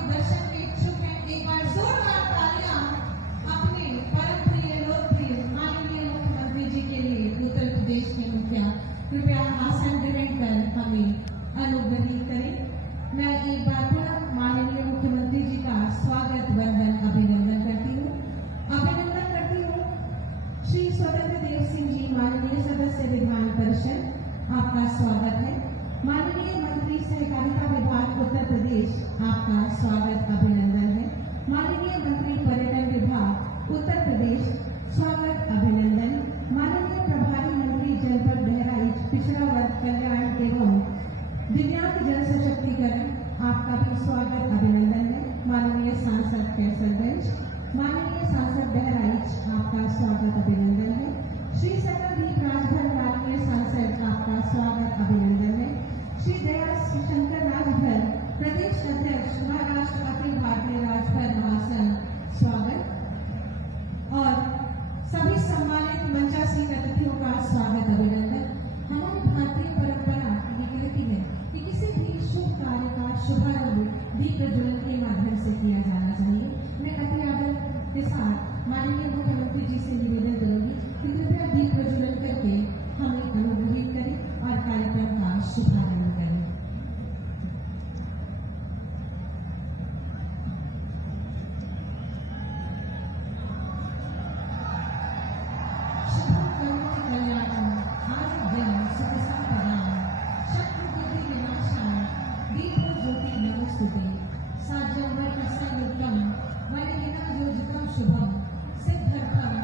के दर्शन के इच्छुक हैं, एक बार जोरदार तालियां अपने परम प्रिय लोकप्रिय माननीय मुख्यमंत्री जी के लिए। उत्तर प्रदेश के मुखिया कृपया आसन ग्रहण कर हमें अनुग्रहित करें। मैं एक बार पुनः माननीय मुख्यमंत्री जी का स्वागत वंदन अभिनंदन करती हूँ। श्री स्वतंत्र देव सिंह जी माननीय सदस्य विधान परिषद, आपका स्वागत है। माननीय मंत्री सहकारिता विभाग उत्तर प्रदेश, आपका स्वागत अभिनंदन है। माननीय मंत्री पर्यटन विभाग उत्तर प्रदेश, स्वागत अभिनंदन। माननीय प्रभारी मंत्री जनपद बहराइच पिछड़ा वर्ग कल्याण एवं दिव्यांग जन सशक्तिकरण, आपका भी स्वागत अभिनंदन है। माननीय सांसद कैसरगंज, माननीय सांसद बहराइच, आपका स्वागत अभिनंदन है। श्री सकलदीप राजभर माननीय सांसद, आपका स्वागत अभिनंदन है। श्री दया शंकर राजभर प्रदेश अध्यक्ष महाराष्ट्र अखिल भारतीय राजभर महासन, स्वागत। और सभी सम्मानित मंचासीन अतिथियों का स्वागत अभिनंदन। हमारी भारतीय परंपरा ये कहती है कि किसी भी शुभ कार्य का शुभारंभ दीप प्रज्वलन के माध्यम से किया जाना चाहिए। मैं अति आदर के साथ माननीय मुख्यमंत्री जी से निवेदन करूंगी कि कृपया दीप प्रज्वलन करके हमें अनुग्रहित करें और कार्यक्रम का शुभारंभ करें। शुभम करोति कल्याणम आरोग्यम सुख संपदाम शत्रु बुद्धि विनाशाय दीपो ज्योति नमोस्तुते साज्यं वैकसंयुक्तम वनहिना योजितं शुभम सिद्धर्थम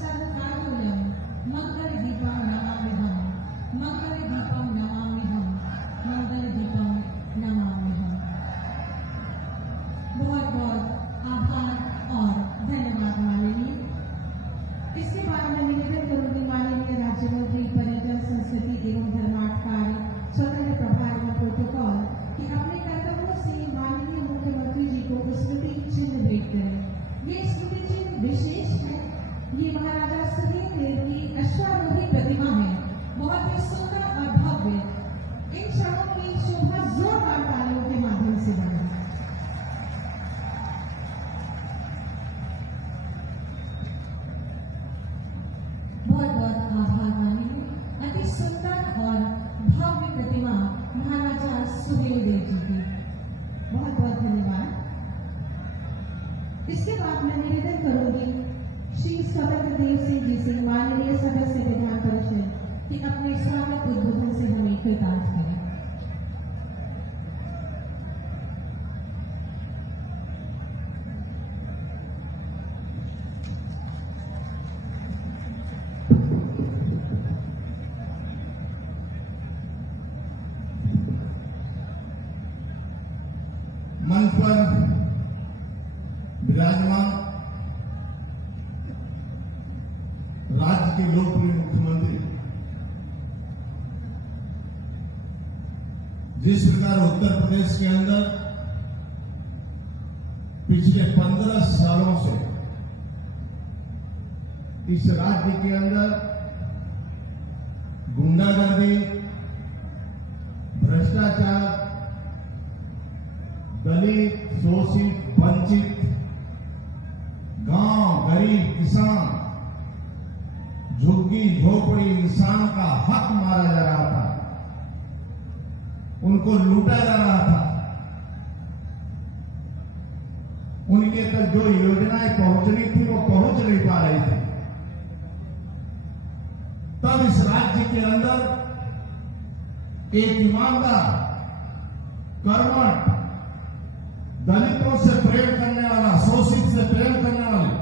सर्वकार्योऽयं मंगल दीपं नमाम्यहम् मंगल दीपं नमाम्यहम् मंगल दीपं नमाम्यहम्। बहुत बहुत आभार और धन्यवाद माननीय। इसके बाद मैं निवेदन करूंगी माननीय राज्य मंत्री पर्यटन संस्कृति एवं धर्मार्थ कार्य स्वतंत्र प्रभार एवं प्रोटोकॉल कि अपने कर्तव्यों से माननीय मुख्यमंत्री जी को स्मृति चिन्ह भेंट करें। ये स्मृति चिन्ह विशेष है। ये महाराजा सुहेलदेव की अश्वारोही प्रतिमा है, बहुत ही सुंदर और भव्य। इन क्षणों की शोभा जोरदार तालियों के माध्यम से बढ़े। बहुत बहुत आभार माननीय। अति सुंदर और भव्य प्रतिमा महाराजा सुहेलदेव जी की, बहुत बहुत धन्यवाद। इसके बाद मैं निवेदन करूंगी श्री स्वतंत्र देव सिंह जी से माननीय सदस्य विधान परिषद कि अपने स्वागत उद्बोधन से हमें कृतार्थ करें। मंच पर विराजमान राज्य के लोकप्रिय मुख्यमंत्री, जिस प्रकार उत्तर प्रदेश के अंदर पिछले 15 सालों से इस राज्य के अंदर गुंडागर्दी, भ्रष्टाचार, दलित, शोषित, वंचित, गांव, गरीब, किसान, झुग्गी झोपड़ी इंसान का हक मारा जा रहा था, उनको लूटा जा रहा था। उनके तक जो योजनाएं पहुंचनी थी वो पहुंच नहीं पा रही थी। तब इस राज्य के अंदर एक ईमानदार, कर्मठ, दलितों से प्रेम करने वाला, शोषित से प्रेम करने वाले,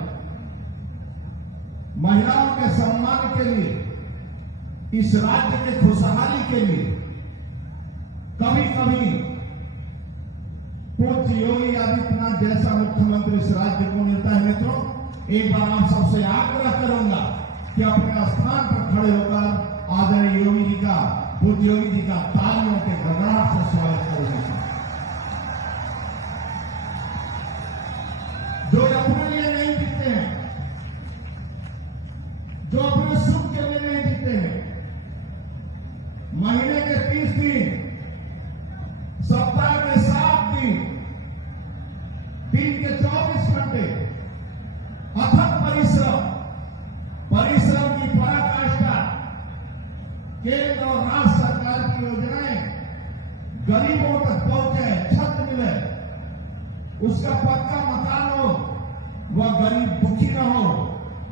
महिलाओं के सम्मान के लिए, इस राज्य के खुशहाली के लिए कभी कभी पूज्य योगी आदित्यनाथ जैसा मुख्यमंत्री इस राज्य को मिलता है। मित्रों, एक बार आप सबसे आग्रह करूंगा कि अपने स्थान पर खड़े होकर आदरणीय योगी जी का, पूज्य योगी जी का तालियों के गड़गड़ाहट से स्वागत करेंगे। जो अपने लिए नहीं जीते हैं, जो अपने सुख के लिए नहीं जीते हैं, महीने के 30 दिन, सप्ताह के 7 दिन पे अथक परिश्रम की पराकाष्ठा, केंद्र और राज्य सरकार की योजनाएं गरीबों तक पहुंचे, छत मिले, उसका पक्का मकान हो, वह गरीब दुखी न हो।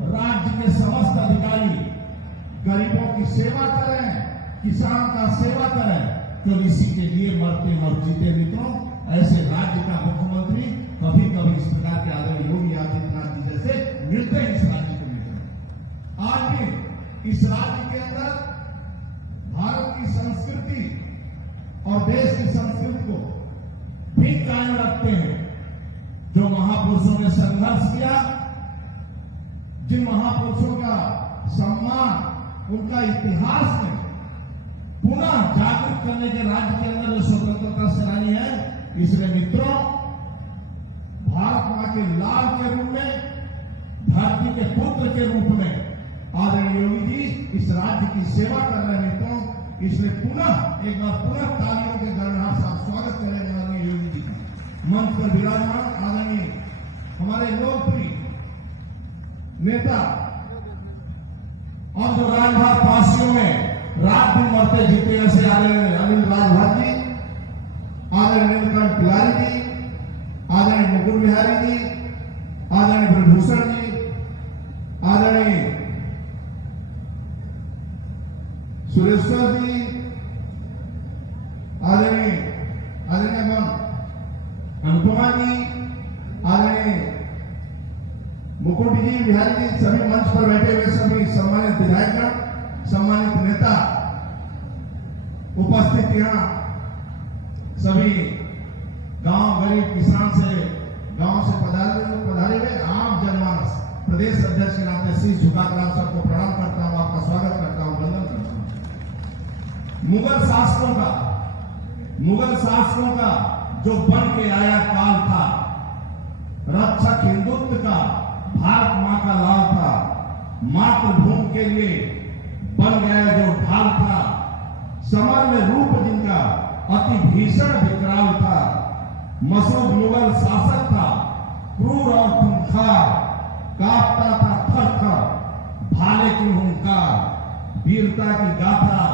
राज्य के समस्त अधिकारी गरीबों की सेवा करें, किसान का सेवा करें, तो इसी के लिए मरते और जीते मित्रों। ऐसे राज्य का मुख्यमंत्री कभी कभी इस प्रकार के आदरणीय योगी आदित्यनाथ जी जैसे मिलते हैं इस राज्य को मिलते। आज भी इस राज्य के अंदर भारत की संस्कृति और देश की संस्कृति को भी कायम रखते हैं। जो महापुरुषों ने संघर्ष किया, जिन महापुरुषों का सम्मान, उनका इतिहास में पुनः जागृत करने के राज्य के अंदर जो स्वतंत्रता सेनानी है, इसलिए मित्रों, भारत मां के लाल के रूप में, धरती के पुत्र के रूप में आदरणीय योगी जी इस राज्य की सेवा कर रहे हैं मित्रों। इसलिए एक बार पुनः तालियों के गणराज साहब स्वागत करेंगे आदरणीय योगी जी का। मंच पर विराजमान आदरणीय हमारे लोकप्रिय नेता और जो राजभार पासियों में रात दिन मरते जीते ऐसे आदरणीय अनिल राजभार जी, आदरणीय नीलकंठ तिवारी जी, आदरणीय मुकुल बिहारी जी, आदरणीय ब्रजभूषण जी, आदरणीय सुरेश्वर जी, आदरणीय अनुपमा जी, आदरणीय मुकुट जी, बिहारी जी, सभी मंच पर बैठे हुए सभी सम्मानित विधायक, सम्मानित नेता, उपस्थित यहाँ सभी गांव गरीब किसान से गांव से पधारे हुए आम जनमानस, प्रदेश अध्यक्ष के नाते शीश झुकाकर आप सबको प्रणाम करता हूं, आपका स्वागत करता हूं, वंदन करता हूं। मुगल शासकों का जो बन के आया काल था, रक्षक हिंदुत्व का, भारत मां का लाल था, मातृभूमि के लिए बन गया जो ढाल था, समर में रूप जिनका अति भीषण विकराल था, मसूद मुगल शासक था, क्रूर और खूंखार, कांपता था थर थर भाले की हुंकार, वीरता की गाथा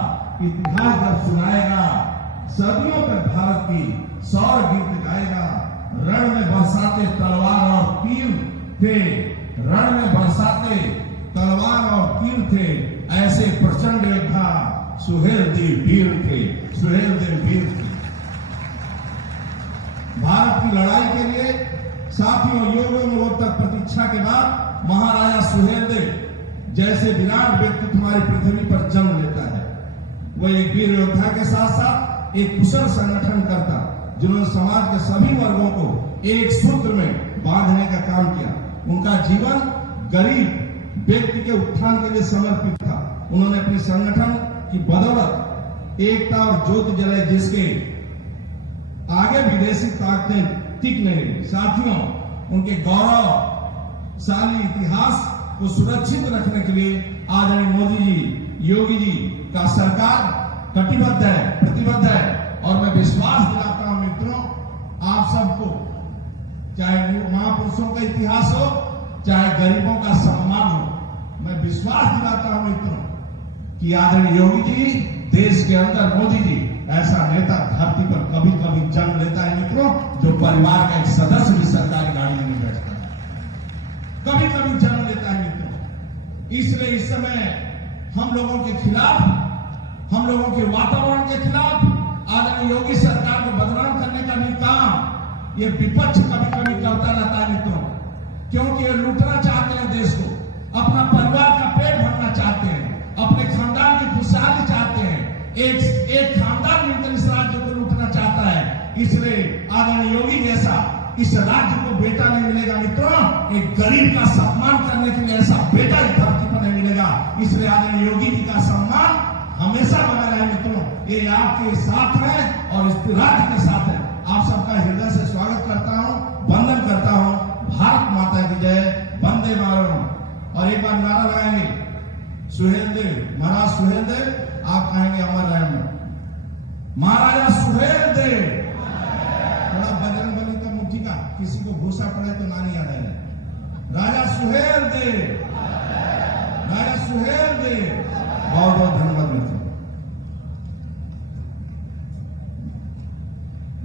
इतिहास जब सुनाएगा, सदियों तक भारत की सौर गीत गाएगा। रण में बरसाते तलवार और तीर थे, रण में बरसाते तलवार और तीर थे, ऐसे प्रचंड योद्धा सुहेलदेव वीर थे, सुहेलदेव वीर थे। भारत की लड़ाई के लिए साथियों युगों में तक प्रतीक्षा के बाद महाराजा सुहेलदेव जैसे विराट व्यक्ति तुम्हारी पृथ्वी पर जन्म लेता है। वह एक वीर योद्धा के साथ साथ एक कुशल संगठन करता, जिन्होंने समाज के सभी वर्गों को एक सूत्र में बांधने का काम किया। उनका जीवन गरीब व्यक्ति के उत्थान के लिए समर्पित था। उन्होंने अपने संगठन की बदौलत एकता और ज्योति जलाई, जिसके आगे विदेशी ताकतें टिक नहीं। साथियों, उनके गौरवशाली इतिहास को सुरक्षित रखने के लिए आदरणीय मोदी जी, योगी जी का सरकार कटिबद्ध है, प्रतिबद्ध है। और मैं विश्वास दिलाता हूं मित्रों, आप सबको, चाहे महापुरुषों का इतिहास हो, चाहे गरीबों का सम्मान हो, मैं विश्वास दिलाता हूं मित्रों कि आदरणीय योगी जी, देश के अंदर मोदी जी ऐसा नेता धरती पर कभी कभी जन्म लेता है मित्रों, जो परिवार का एक सदस्य भी सरकारी गाड़ी में नहीं बैठता है, कभी कभी जन्म लेता है मित्रों। इसलिए इस समय हम लोगों के खिलाफ, हम लोगों के वातावरण के खिलाफ आदरणीय योगी सरकार को बदनाम करने का भी काम ये विपक्ष कभी कभी करता रहता है मित्रों, क्योंकि ये लूटना चाहते हैं देश को, अपना परिवार का पेट भरना चाहते हैं, अपने खानदान की खुशहाली चाहते हैं। एक खानदान मिलकर इस राज्य को लूटना चाहता है। इसलिए आदरणीय योगी जैसा इस राज्य को बेटा नहीं मिलेगा मित्रों। एक गरीब का सम्मान करने के लिए ऐसा बेटा इस धरती पर नहीं मिलेगा। इसलिए आदरणीय योगी जी का सम्मान हमेशा बना रहे मित्रों। ये आपके साथ है और इस राज्य के साथ है। आप सबका हृदय से स्वागत करता हूं, वंदन करता हूं। भारत माता की जय, वंदे मातरम। और एक बार नारा लगाएंगे, सुहेलदेव, महाराज सुहेलदेव, आप कहेंगे अमर रहेंगे, महाराजा सुहेलदेव। थोड़ा बजरंगबली का मुट्ठी का किसी को भूसा पड़े तो नानी याद आए। राजा सुहेल देव, राजा सुहेल देव, बहुत बहुत धन्यवाद मित्रों।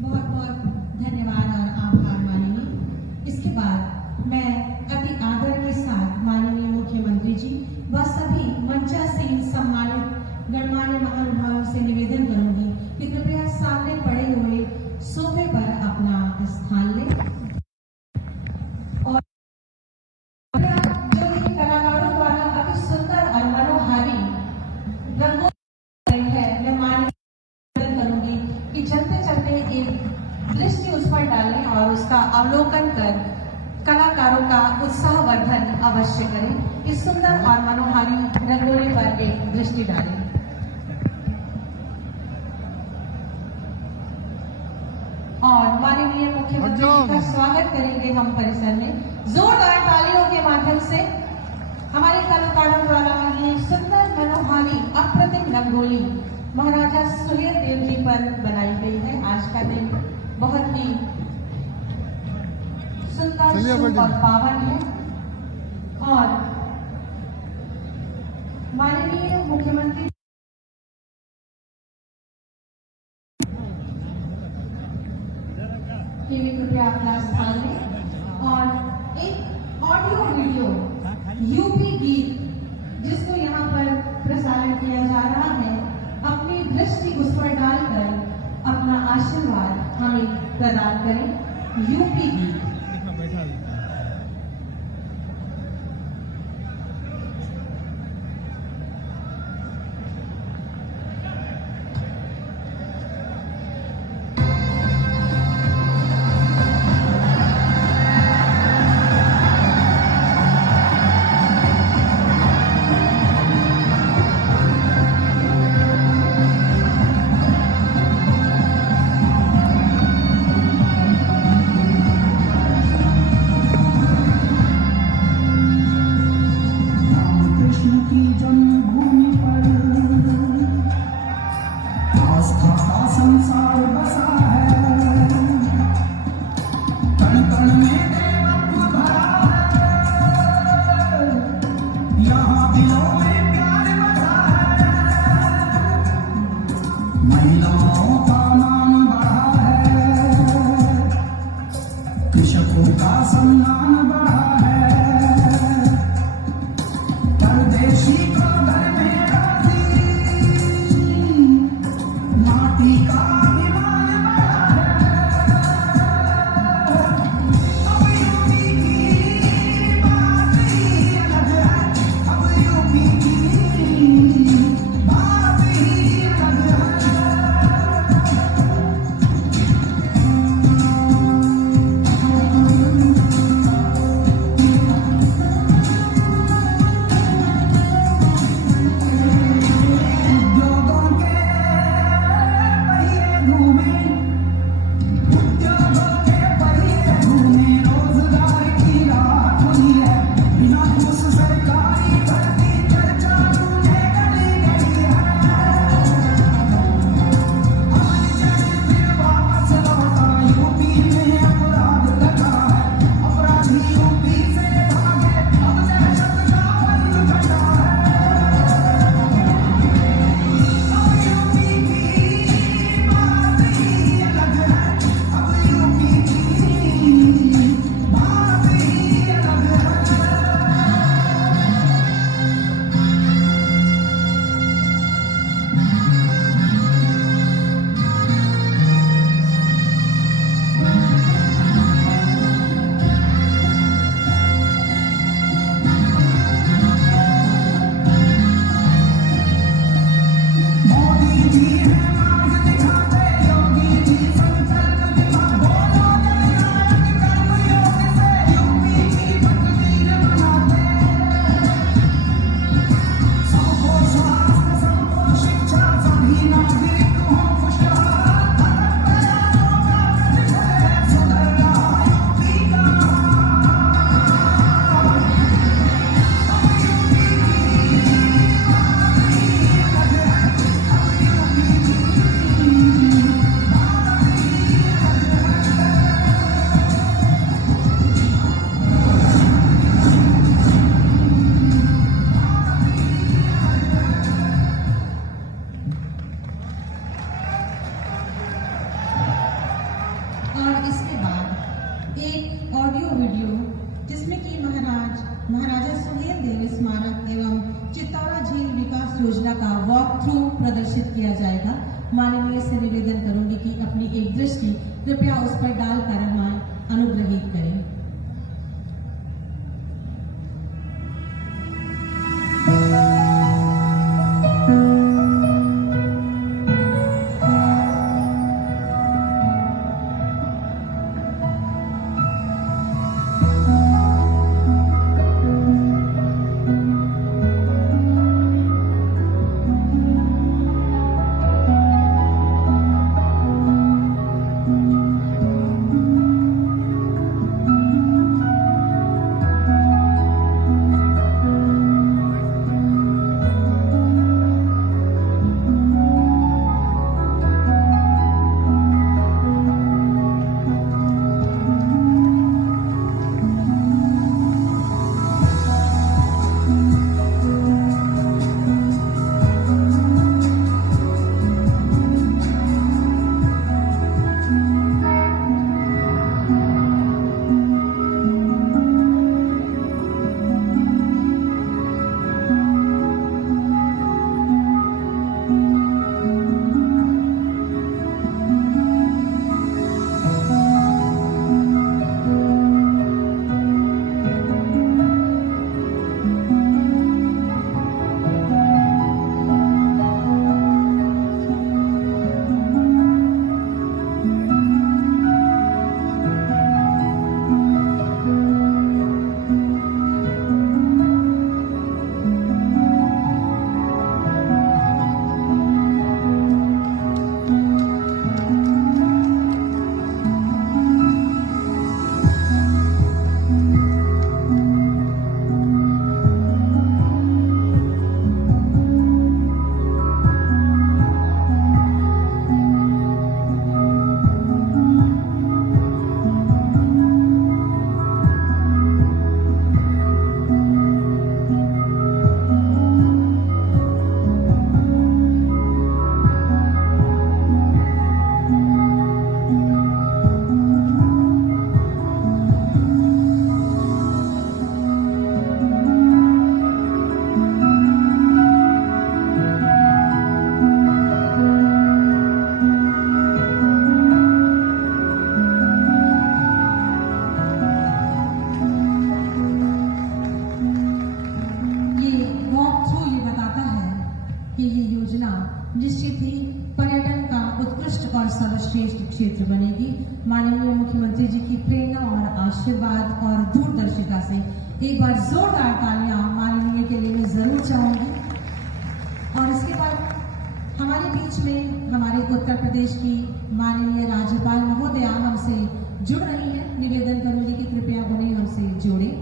बहुत बहुत धन्यवाद और आभार माननीय। इसके बाद मैं अति आदर के साथ माननीय मुख्यमंत्री जी व सभी मंचासीन सम्मानित गणमान्य महानुभावों से निवेदन करूंगी कि कृपया सामने पड़े हुए सोफे पर अपना स्थान लें और जो इन कलाकारों द्वारा अति सुंदर और मनोहारी रंगोली है, मैं माननीय निवेदन करूंगी कि चलते चलते एक दृष्टि उस पर डालें और उसका अवलोकन कर कलाकारों का उत्साहवर्धन अवश्य करें। इस सुंदर और मनोहारी रंगोली पर एक दृष्टि डालें। और माननीय मुख्यमंत्री जी का स्वागत करेंगे हम परिसर में जोरदार तालियों के माध्यम से। हमारे कलाकारों द्वारा ये सुंदर मनोहारी अप्रतिम रंगोली महाराजा सुहेल देव जी पर बनाई गई है। आज का दिन बहुत ही सुंदर शुभ और पावन है और माननीय मुख्यमंत्री के लिए कृपया अपना स्थान लें और एक ऑडियो वीडियो यूपी गीत जिसको यहाँ पर प्रसारण किया जा रहा है, अपनी दृष्टि उस पर डालकर अपना आशीर्वाद हमें प्रदान करें। यूपी गीत संसार बसा है, कण कण में देवत्व भरा है, यहाँ दिलों में प्यार बसा है, महिलाओं का मान बढ़ा है, कृषकों का सम्मान बढ़ा है, परदेशी को घर में माटी का अभिमान बढ़ा है। अब यूपी की बात ही अलग है, अब यूपी की बात ही अलग है। प्रदर्शित किया जाएगा। माननीय से निवेदन करूंगी कि अपनी एक दृष्टि कृपया उस पर डालकर हमें अनुग्रहित करें। निश्चित ही पर्यटन का उत्कृष्ट और सर्वश्रेष्ठ क्षेत्र बनेगी। माननीय मुख्यमंत्री जी की प्रेरणा और आशीर्वाद और दूरदर्शिता से एक बार जोरदार तालियां माननीय के लिए मैं जरूर चाहूंगी। और इसके बाद हमारे बीच में हमारे उत्तर प्रदेश की माननीय राज्यपाल महोदया हमसे जुड़ रही हैं। निवेदन करूंगी कि कृपया उन्हें हमसे जोड़ें।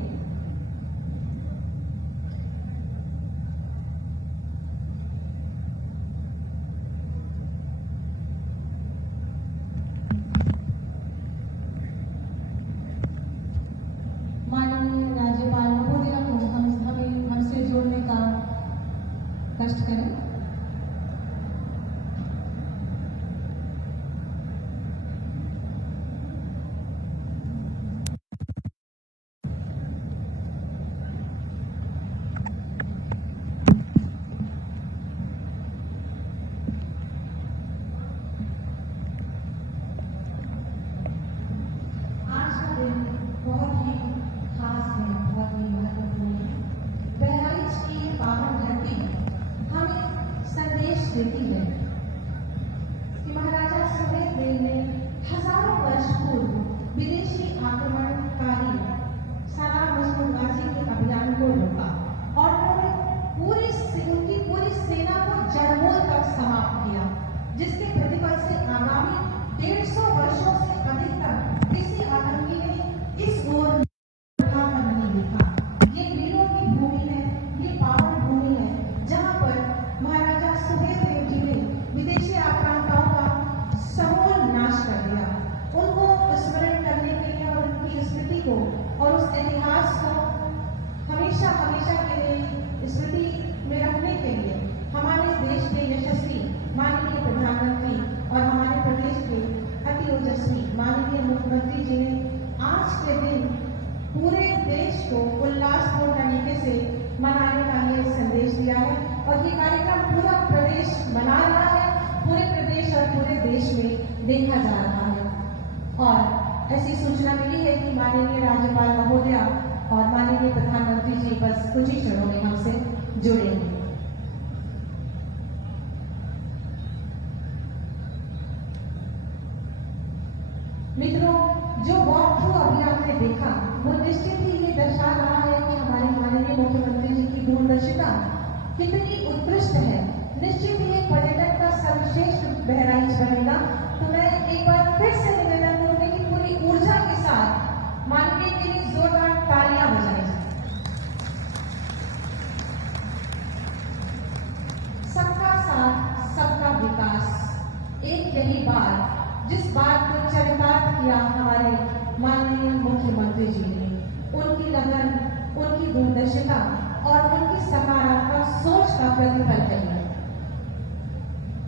माननीय राज्यपाल महोदया को हमसे जोड़ने का कष्ट करें। आज का दिन बहुत ही खास है, बहुत ही महत्वपूर्ण है। बहराइच की ये पावन धरती हमें संदेश देती है कि महाराजा सुहेलदेव ने हजारों वर्ष पूर्व विदेशी आक्रमणकारी सलाम मसूद गाजी के अभियान को रोका और उन्होंने उनकी पूरी सेना को जड़मूल तक समाप्त किया, जिसके प्रतिफल से आगामी 150 वर्षों से अधिक तक किसी आतंकी ने इस ओर नहीं देखा। ये वीरों की भूमि है, ये पावन भूमि है, जहाँ पर महाराजा सुहेलदेव जी ने विदेशी आक्रांताओं का समूल नाश कर दिया। उनको ऐसी सूचना मिली है कि माननीय राज्यपाल महोदया और माननीय प्रधानमंत्री जी बस कुछ ही क्षणों में हमसे जुड़ेंगे। मित्रों, जो वॉक थ्रू अभी आपने देखा वो निश्चित ही ये दर्शा रहा है कि हमारे माननीय मुख्यमंत्री जी की दूरदर्शिता कितनी उत्कृष्ट है। निश्चित ही पर्यटन का सर्वश्रेष्ठ बहराइच बनेगा। तो मैं एक बार फिर से निवेदन करूंगी कि पूरी ऊर्जा के साथ माननीय के लिए जोरदार तालियां बजाई जाए। सबका साथ सबका विकास, एक यही बात जिस बात को चरितार्थ किया हमारे माननीय मुख्यमंत्री जी ने, उनकी लगन, उनकी दूरदर्शिता और उनकी सकारात्मक सोच का प्रतिफल है।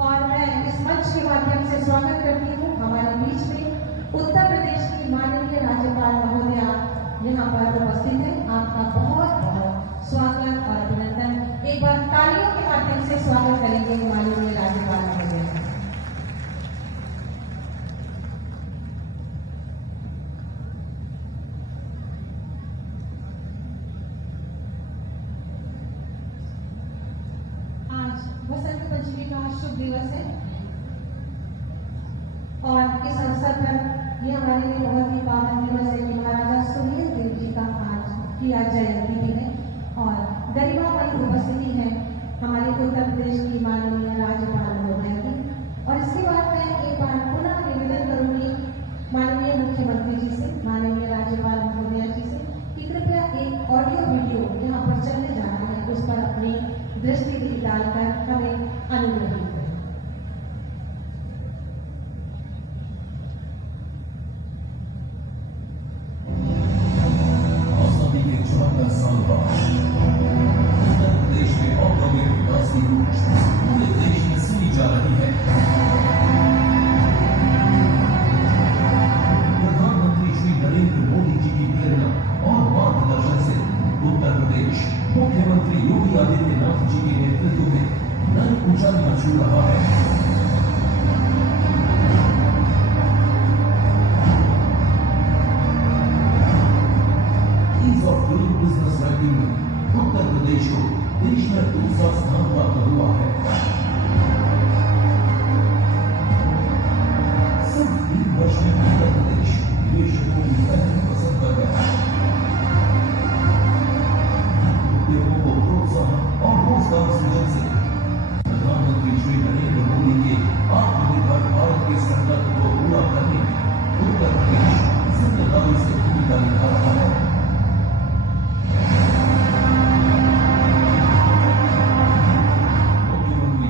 और मैं इस मंच के माध्यम से स्वागत करती हूँ हमारे बीच में उत्तर प्रदेश की माननीय राज्यपाल महोदया यहाँ पर उपस्थित है। आपका बहुत बहुत स्वागत और अभिनंदन। एक बार तालियों के माध्यम से स्वागत करेंगे माननीय राज्यपाल महोदया। वसंत पंचमी का शुभ दिवस है और इस अवसर पर यह हमारे लिए बहुत ही पावन दिवस है कि महाराजा सुहेल देव जी का आज की जयंती भी है और गरिमामयी उपस्थिति है हमारे उत्तर प्रदेश की माननीय राज्यपाल महोदया की। और इसके बाद मैं एक बार पुनः निवेदन करूंगी माननीय मुख्यमंत्री जी से, माननीय राज्यपाल महोदया जी से कि कृपया एक ऑडियो वीडियो यहाँ पर चलने जा रहा है, उस पर अपनी दृष्टि डालकर हमें अनुग्रहित करें। आजादी के 74 साल बाद उत्तर प्रदेश में औद्योगिक विकास की गूंज पूरे देश में सुनी जा रही है। प्रधानमंत्री श्री नरेंद्र मोदी जी की प्रेरणा और मार्गदर्शन से उत्तर प्रदेश मुख्यमंत्री योगी आदित्यनाथ जी के नेतृत्व में नई ऊंचाइयां छू रहा है। Ease of doing business ranking में उत्तर प्रदेश को देश में दूसरा स्थान प्राप्त हुआ है। सिर्फ 3 वर्ष में उत्तर प्रदेश निवेशकों की पहली पसंद कर गया है। उद्योगों को प्रोत्साहन और रोजगार सृजन से प्रधानमंत्री श्री नरेंद्र मोदी के आत्मनिर्भर भारत के संकल्प को पूरा करने में उत्तर प्रदेश जिम्मेदारी से भूमिका निभा रहा है। मुख्यमंत्री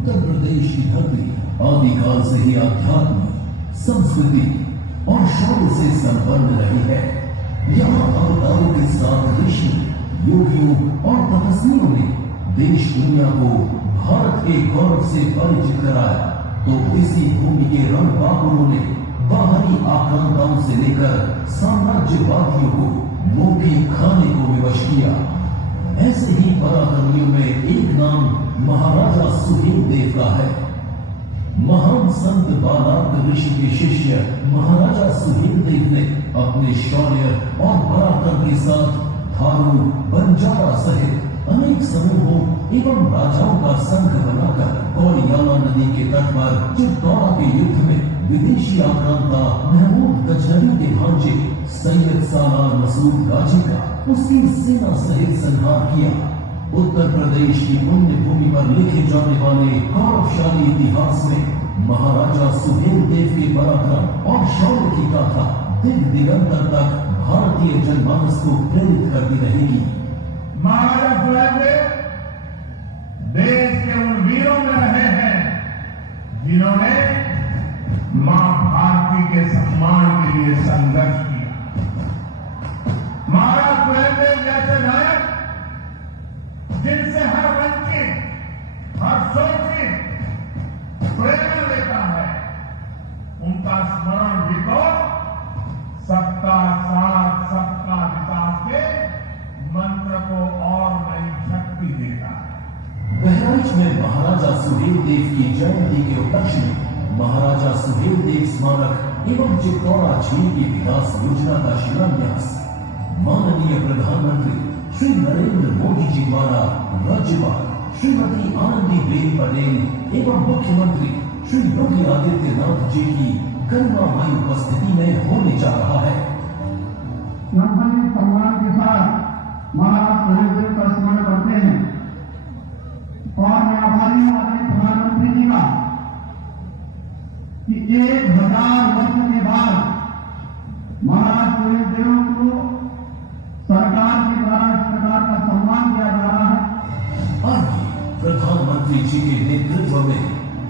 उत्तर प्रदेश की धरती आदिकाल से ही आध्यात्म, संस्कृति और शौर्य से संपन्न रही है। यहाँ अवतारों के साथ ऋषि, योगियों और तपस्वियों ने देश दुनिया को भारत के गौरव से परिचित कराया, तो इसी भूमि के रणबांकुरों ने बाहरी आक्रांताओं से लेकर साम्राज्यवादियों को मुंह के खाने को विवश किया। ऐसे ही पराक्रमियों में एक नाम महाराजा सुहेल देव का है। महान संत बालार्क ऋषि के शिष्य महाराजा सुहेल देव ने अपने शौर्य और पराक्रम के साथ थारू, बंजारा सहित अनेक समूहों एवं राजाओं का संघ बनाकर कौड़ियाला नदी के तट पर चित्तौड़ा के युद्ध में विदेशी आक्रांता महमूद गजनवी के भांजे सैयद सालार मसूद गाजी का उसकी सेना सहित संहार किया। उत्तर प्रदेश की पुण्य भूमि पर लिखे जाने वाले गौरवशाली इतिहास में महाराजा सुहेल देव के पराक्रम और शौर्य की गाथा दिग दिगंतर तक भारतीय जनमानस को प्रेरित करती रहेगी। महाराजा सुहेल देव देश के उन वीरों में रहे हैं जिन्होंने मां भारती के सम्मान के लिए संघर्ष किया। महाराजा सुहेल देव जैसे नायक जिनसे हर वंचित, हर शोषित प्रेरणा लेता है, उनका स्मरण भी तो सबका साथ सबका विकास के मंत्र को और नई शक्ति देता है। बहराइच में महाराजा सुहेल देव की जयंती के उपलक्ष्य में महाराजा सुहेल देव स्मारक एवं चित्तौड़ा झील की विकास योजना का शिलान्यास माननीय प्रधानमंत्री श्री नरेंद्र मोदी जी द्वारा राज्यपाल श्रीमती आनंदीबेन पटेल एवं मुख्यमंत्री श्री योगी आदित्यनाथ जी की गरिमामयी उपस्थिति में होने जा रहा है। हम सम्मान के साथ महाराज सुहेल देव का स्मरण करते हैं और मैं आभारी हूं अपने प्रधानमंत्री जी का कि 1000 वर्ष के बाद महाराज सुहेल देव को सरकार के द्वारा इस प्रकार का सम्मान दिया जा रहा है। आइए प्रधानमंत्री जी के नेतृत्व में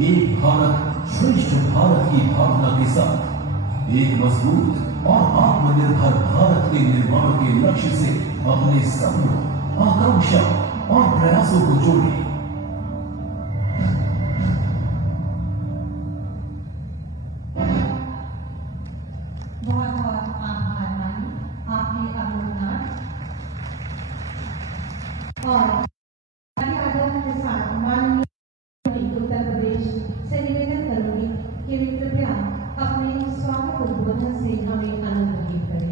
एक भारत श्रेष्ठ भारत की भावना के साथ एक मजबूत और आत्मनिर्भर भारत के निर्माण के लक्ष्य से अपने सपनों, आकांक्षा और प्रयासों को जोड़े। बहुत बहुत आभार मानी आपके अमूल्य और आदर के साथ माननीय उत्तर प्रदेश से निवेदन करूंगी कि वे कृपया अपने स्वागत उद्बोधन से हमें आनंदित करें।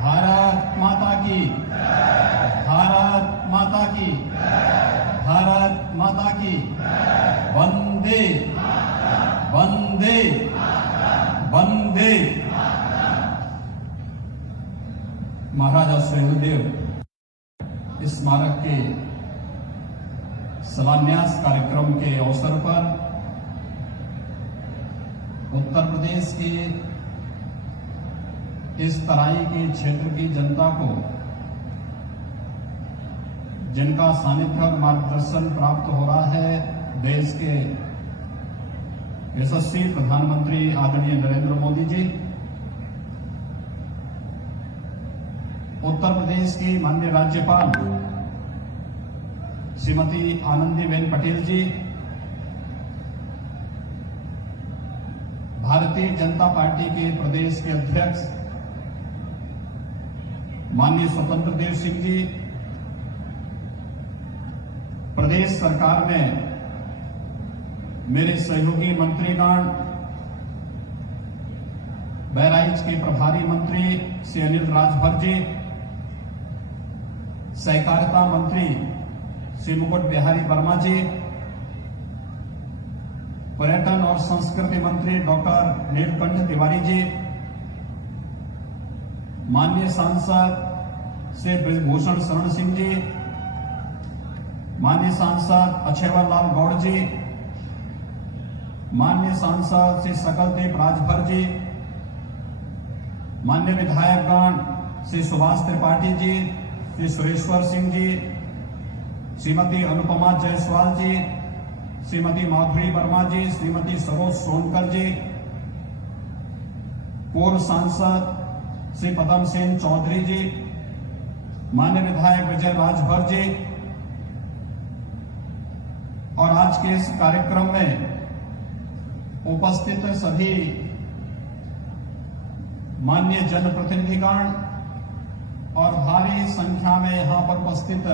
भारत माता की, भारत माता की, भारत माता की, वंदे वंदे वंदे। महाराजा सुहेल देव स्मारक के शिलान्यास कार्यक्रम के अवसर पर उत्तर प्रदेश के इस तराई के क्षेत्र की जनता को जिनका सानिध्य और मार्गदर्शन प्राप्त हो रहा है, देश के यशस्वी प्रधानमंत्री आदरणीय नरेंद्र मोदी जी, उत्तर प्रदेश की माननीय राज्यपाल श्रीमती आनंदीबेन पटेल जी, भारतीय जनता पार्टी के प्रदेश के अध्यक्ष माननीय स्वतंत्र देव सिंह जी, प्रदेश सरकार में मेरे सहयोगी मंत्रीगण, बहराइच के प्रभारी मंत्री श्री अनिल राजभर जी, सहकारिता मंत्री श्री मुकुट बिहारी वर्मा जी, पर्यटन और संस्कृति मंत्री डॉक्टर नीलकंठ तिवारी जी, माननीय सांसद श्री ब्रिजभूषण शरण सिंह जी, माननीय सांसद अक्षयवर लाल गौड़ जी, माननीय सांसद श्री सकलदीप राजभर जी, माननीय विधायकगण श्री सुभाष त्रिपाठी जी, श्री सुरेश्वर सिंह जी, श्रीमती अनुपमा जायसवाल जी, श्रीमती माधुरी वर्मा जी, श्रीमती सरोज सोनकर जी, पूर्व सांसद श्री पदम सेन चौधरी जी, माननीय विधायक विजय राजभर जी, और आज के इस कार्यक्रम में उपस्थित सभी माननीय जनप्रतिनिधिगण और भारी संख्या में यहां पर उपस्थित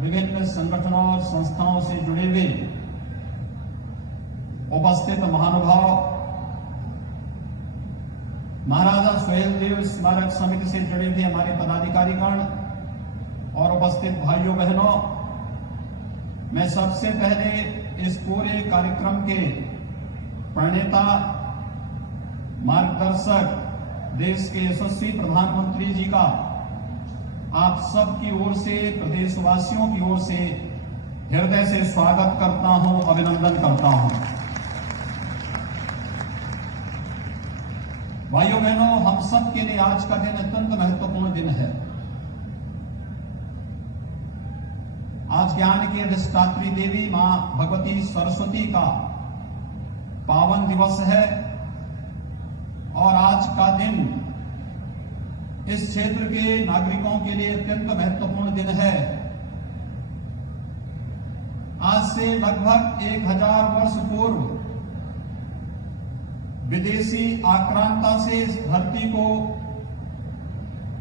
विभिन्न संगठनों और संस्थाओं से जुड़े हुए उपस्थित महानुभाव, महाराजा सुहेलदेव स्मारक समिति से जुड़े हुए हमारे पदाधिकारीगण और उपस्थित भाइयों बहनों, मैं सबसे पहले इस पूरे कार्यक्रम के प्रणेता, मार्गदर्शक, देश के यशस्वी प्रधानमंत्री जी का आप सबकी ओर से, प्रदेशवासियों की ओर से हृदय से स्वागत करता हूं, अभिनंदन करता हूं। भाइयों बहनों, हम सब के लिए आज का दिन अत्यंत महत्वपूर्ण दिन है। आज ज्ञान की अधिष्ठात्री देवी मां भगवती सरस्वती का पावन दिवस है और आज का दिन इस क्षेत्र के नागरिकों के लिए अत्यंत महत्वपूर्ण दिन है। आज से लगभग 1000 वर्ष पूर्व विदेशी आक्रांता से इस धरती को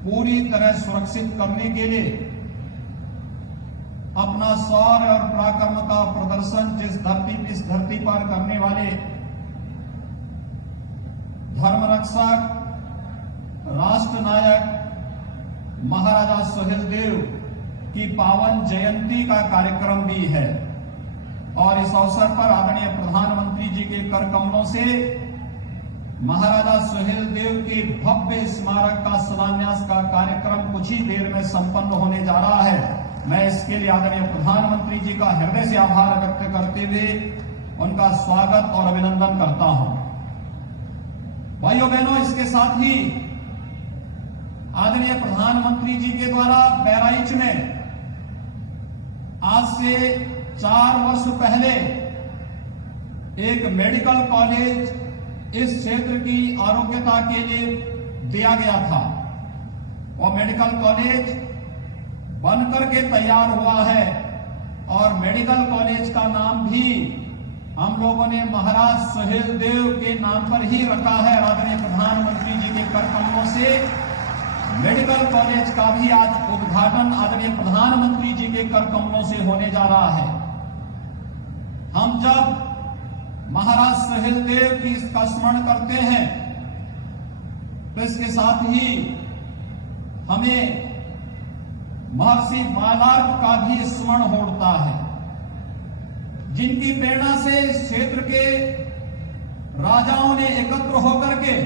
पूरी तरह सुरक्षित करने के लिए अपना शौर्य और पराक्रम का प्रदर्शन इस धरती पर करने वाले धर्मरक्षक, राष्ट्र नायक महाराजा सुहेलदेव की पावन जयंती का कार्यक्रम भी है और इस अवसर पर आदरणीय प्रधानमंत्री जी के कर कमलों से महाराजा सुहेलदेव के भव्य स्मारक का शिलान्यास का कार्यक्रम कुछ ही देर में संपन्न होने जा रहा है। मैं इसके लिए आदरणीय प्रधानमंत्री जी का हृदय से आभार व्यक्त करते हुए उनका स्वागत और अभिनंदन करता हूं। भाइयों बहनों, इसके साथ ही आदरणीय प्रधानमंत्री जी के द्वारा बहराइच में आज से 4 वर्ष पहले एक मेडिकल कॉलेज इस क्षेत्र की आरोग्यता के लिए दिया गया था। वह मेडिकल कॉलेज बनकर के तैयार हुआ है और मेडिकल कॉलेज का नाम भी हम लोगों ने महाराज सुहेलदेव के नाम पर ही रखा है। आदरणीय प्रधानमंत्री जी के कर कमलों से मेडिकल कॉलेज का भी आज उद्घाटन आदरणीय प्रधानमंत्री जी के कर कमलों से होने जा रहा है। हम जब महाराज सुहेलदेव की इसका स्मरण करते हैं तो इसके साथ ही हमें महर्षि बालार्क का भी स्मरण होता है, जिनकी प्रेरणा से इस क्षेत्र के राजाओं ने एकत्र होकर के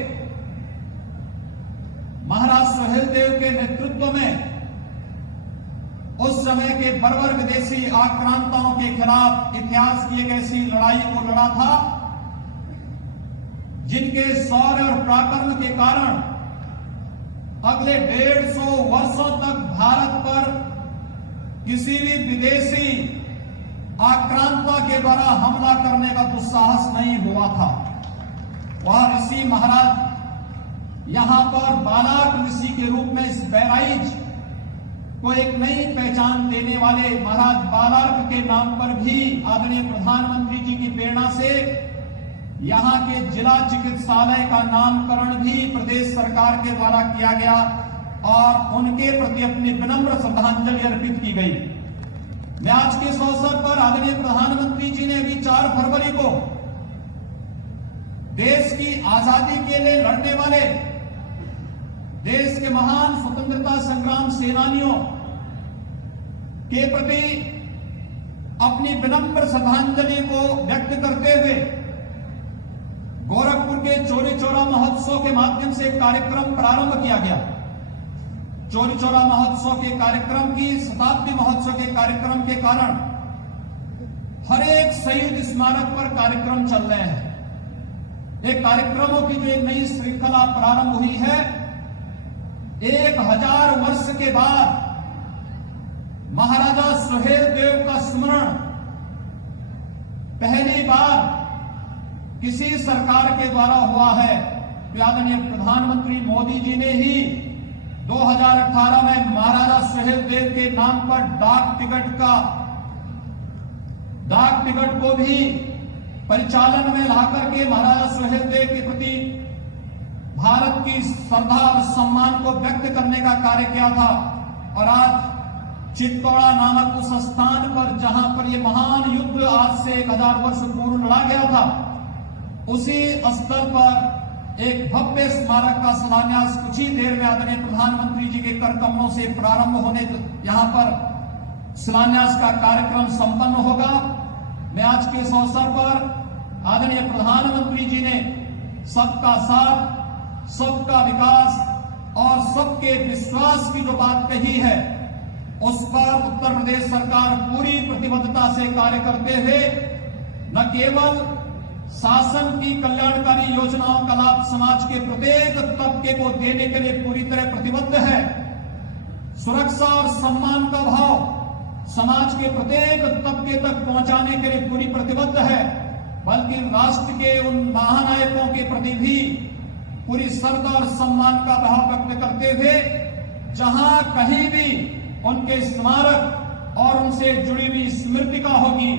महाराज सुहेलदेव के नेतृत्व में उस समय के बर्बर विदेशी आक्रांताओं के खिलाफ इतिहास की एक ऐसी लड़ाई को लड़ा था जिनके शौर्य और पराक्रम के कारण अगले 150 वर्षों तक भारत पर किसी भी विदेशी आक्रांता के द्वारा हमला करने का दुस्साहस नहीं हुआ था। वह ऋषि महाराज यहां पर बालार्क ऋषि के रूप में इस बहराइच को एक नई पहचान देने वाले महाराज बालार्क के नाम पर भी आदरणीय प्रधानमंत्री जी की प्रेरणा से यहां के जिला चिकित्सालय का नामकरण भी प्रदेश सरकार के द्वारा किया गया और उनके प्रति अपनी विनम्र श्रद्धांजलि अर्पित की गई। मैं आज के इस अवसर पर आदरणीय प्रधानमंत्री जी ने अभी 4 फरवरी को देश की आजादी के लिए लड़ने वाले देश के महान स्वतंत्रता संग्राम सेनानियों के प्रति अपनी विनम्र श्रद्धांजलि को व्यक्त करते हुए गोरखपुर के चौरी चौरा महोत्सव के माध्यम से एक कार्यक्रम प्रारंभ किया गया। चौरी चौरा महोत्सव के कार्यक्रम की शताब्दी महोत्सव के कार्यक्रम के कारण हर एक शहीद स्मारक पर कार्यक्रम चल रहे हैं। एक कार्यक्रमों की जो एक नई श्रृंखला प्रारंभ हुई है, 1000 वर्ष के बाद महाराजा सुहेलदेव का स्मरण पहली बार किसी सरकार के द्वारा हुआ है। आदरणीय प्रधानमंत्री मोदी जी ने ही 2018 में महाराजा सुहेलदेव के नाम पर डाक टिकट को भी परिचालन में लाकर के महाराजा सुहेलदेव के प्रति भारत की श्रद्धा और सम्मान को व्यक्त करने का कार्य किया था। और आज चित्तौड़ा नामक उस स्थान पर जहां पर यह महान युद्ध आज से 1000 वर्ष पूर्व लड़ा गया था, उसी स्थल पर एक भव्य स्मारक का शिलान्यास कुछ ही देर में आदरणीय प्रधानमंत्री जी के कर कमलों से प्रारंभ होने यहां पर शिलान्यास का कार्यक्रम संपन्न होगा। मैं आज के इस अवसर पर आदरणीय प्रधानमंत्री जी ने सबका साथ, सबका विकास और सबके विश्वास की जो बात कही है, उस पर उत्तर प्रदेश सरकार पूरी प्रतिबद्धता से कार्य करते हुए न केवल शासन की कल्याणकारी योजनाओं का लाभ समाज के प्रत्येक तबके को देने के लिए पूरी तरह प्रतिबद्ध है, सुरक्षा और सम्मान का भाव समाज के प्रत्येक तबके तक पहुंचाने के लिए पूरी प्रतिबद्ध है, बल्कि राष्ट्र के उन महानायकों के प्रति भी पूरी श्रद्धा और सम्मान का भाव व्यक्त करते हुए जहां कहीं भी उनके स्मारक और उनसे जुड़ी हुई स्मृतिका होगी,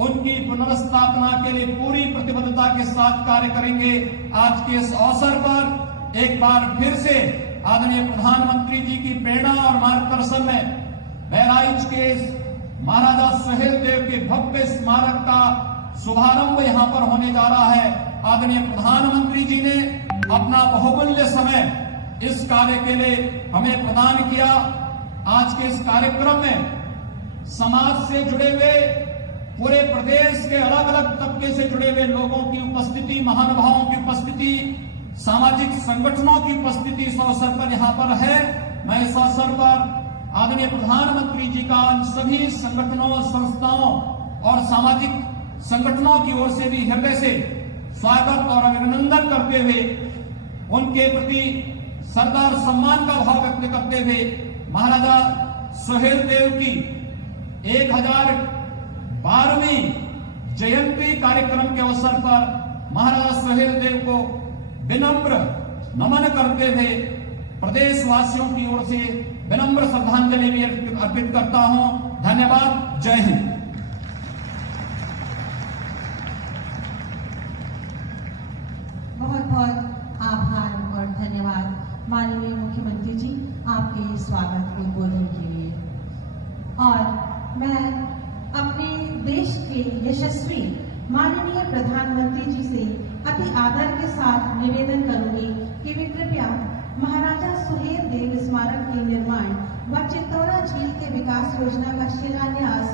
उनकी पुनर्स्थापना के लिए पूरी प्रतिबद्धता के साथ कार्य करेंगे। आज के इस अवसर पर एक बार फिर से आदरणीय प्रधानमंत्री जी की प्रेरणा और मार्गदर्शन में बहराइच के महाराजा सुहेलदेव के भव्य स्मारक का शुभारंभ यहां पर होने जा रहा है। आदरणीय प्रधानमंत्री जी ने अपना बहुमूल्य समय इस कार्य के लिए हमें प्रदान किया। आज के इस कार्यक्रम में समाज से जुड़े हुए पूरे प्रदेश के अलग अलग तबके से जुड़े हुए लोगों की उपस्थिति, महानुभावों की उपस्थिति, सामाजिक संगठनों की उपस्थिति इस अवसर पर यहां पर है। मैं इस अवसर पर आदरणीय प्रधानमंत्री जी का इन सभी संगठनों, संस्थाओं और सामाजिक संगठनों की ओर से भी हृदय से स्वागत और अभिनंदन करते हुए उनके प्रति श्रद्धा और सम्मान का भाव व्यक्त करते हुए महाराजा सुहेलदेव की 1012वीं जयंती कार्यक्रम के अवसर पर महाराजा सुहेलदेव को विनम्र नमन करते हुए प्रदेशवासियों की ओर से विनम्र श्रद्धांजलि भी अर्पित करता हूं। धन्यवाद। जय हिंद। बहुत बहुत आभार और धन्यवाद माननीय मुख्यमंत्री जी आपके स्वागत को बोलने के लिए। और मैं अपने देश के यशस्वी माननीय प्रधानमंत्री जी से अति आदर के साथ निवेदन करूंगी कि वे कृपया महाराजा सुहेलदेव स्मारक के निर्माण व चित्तौड़ा झील के विकास योजना का शिलान्यास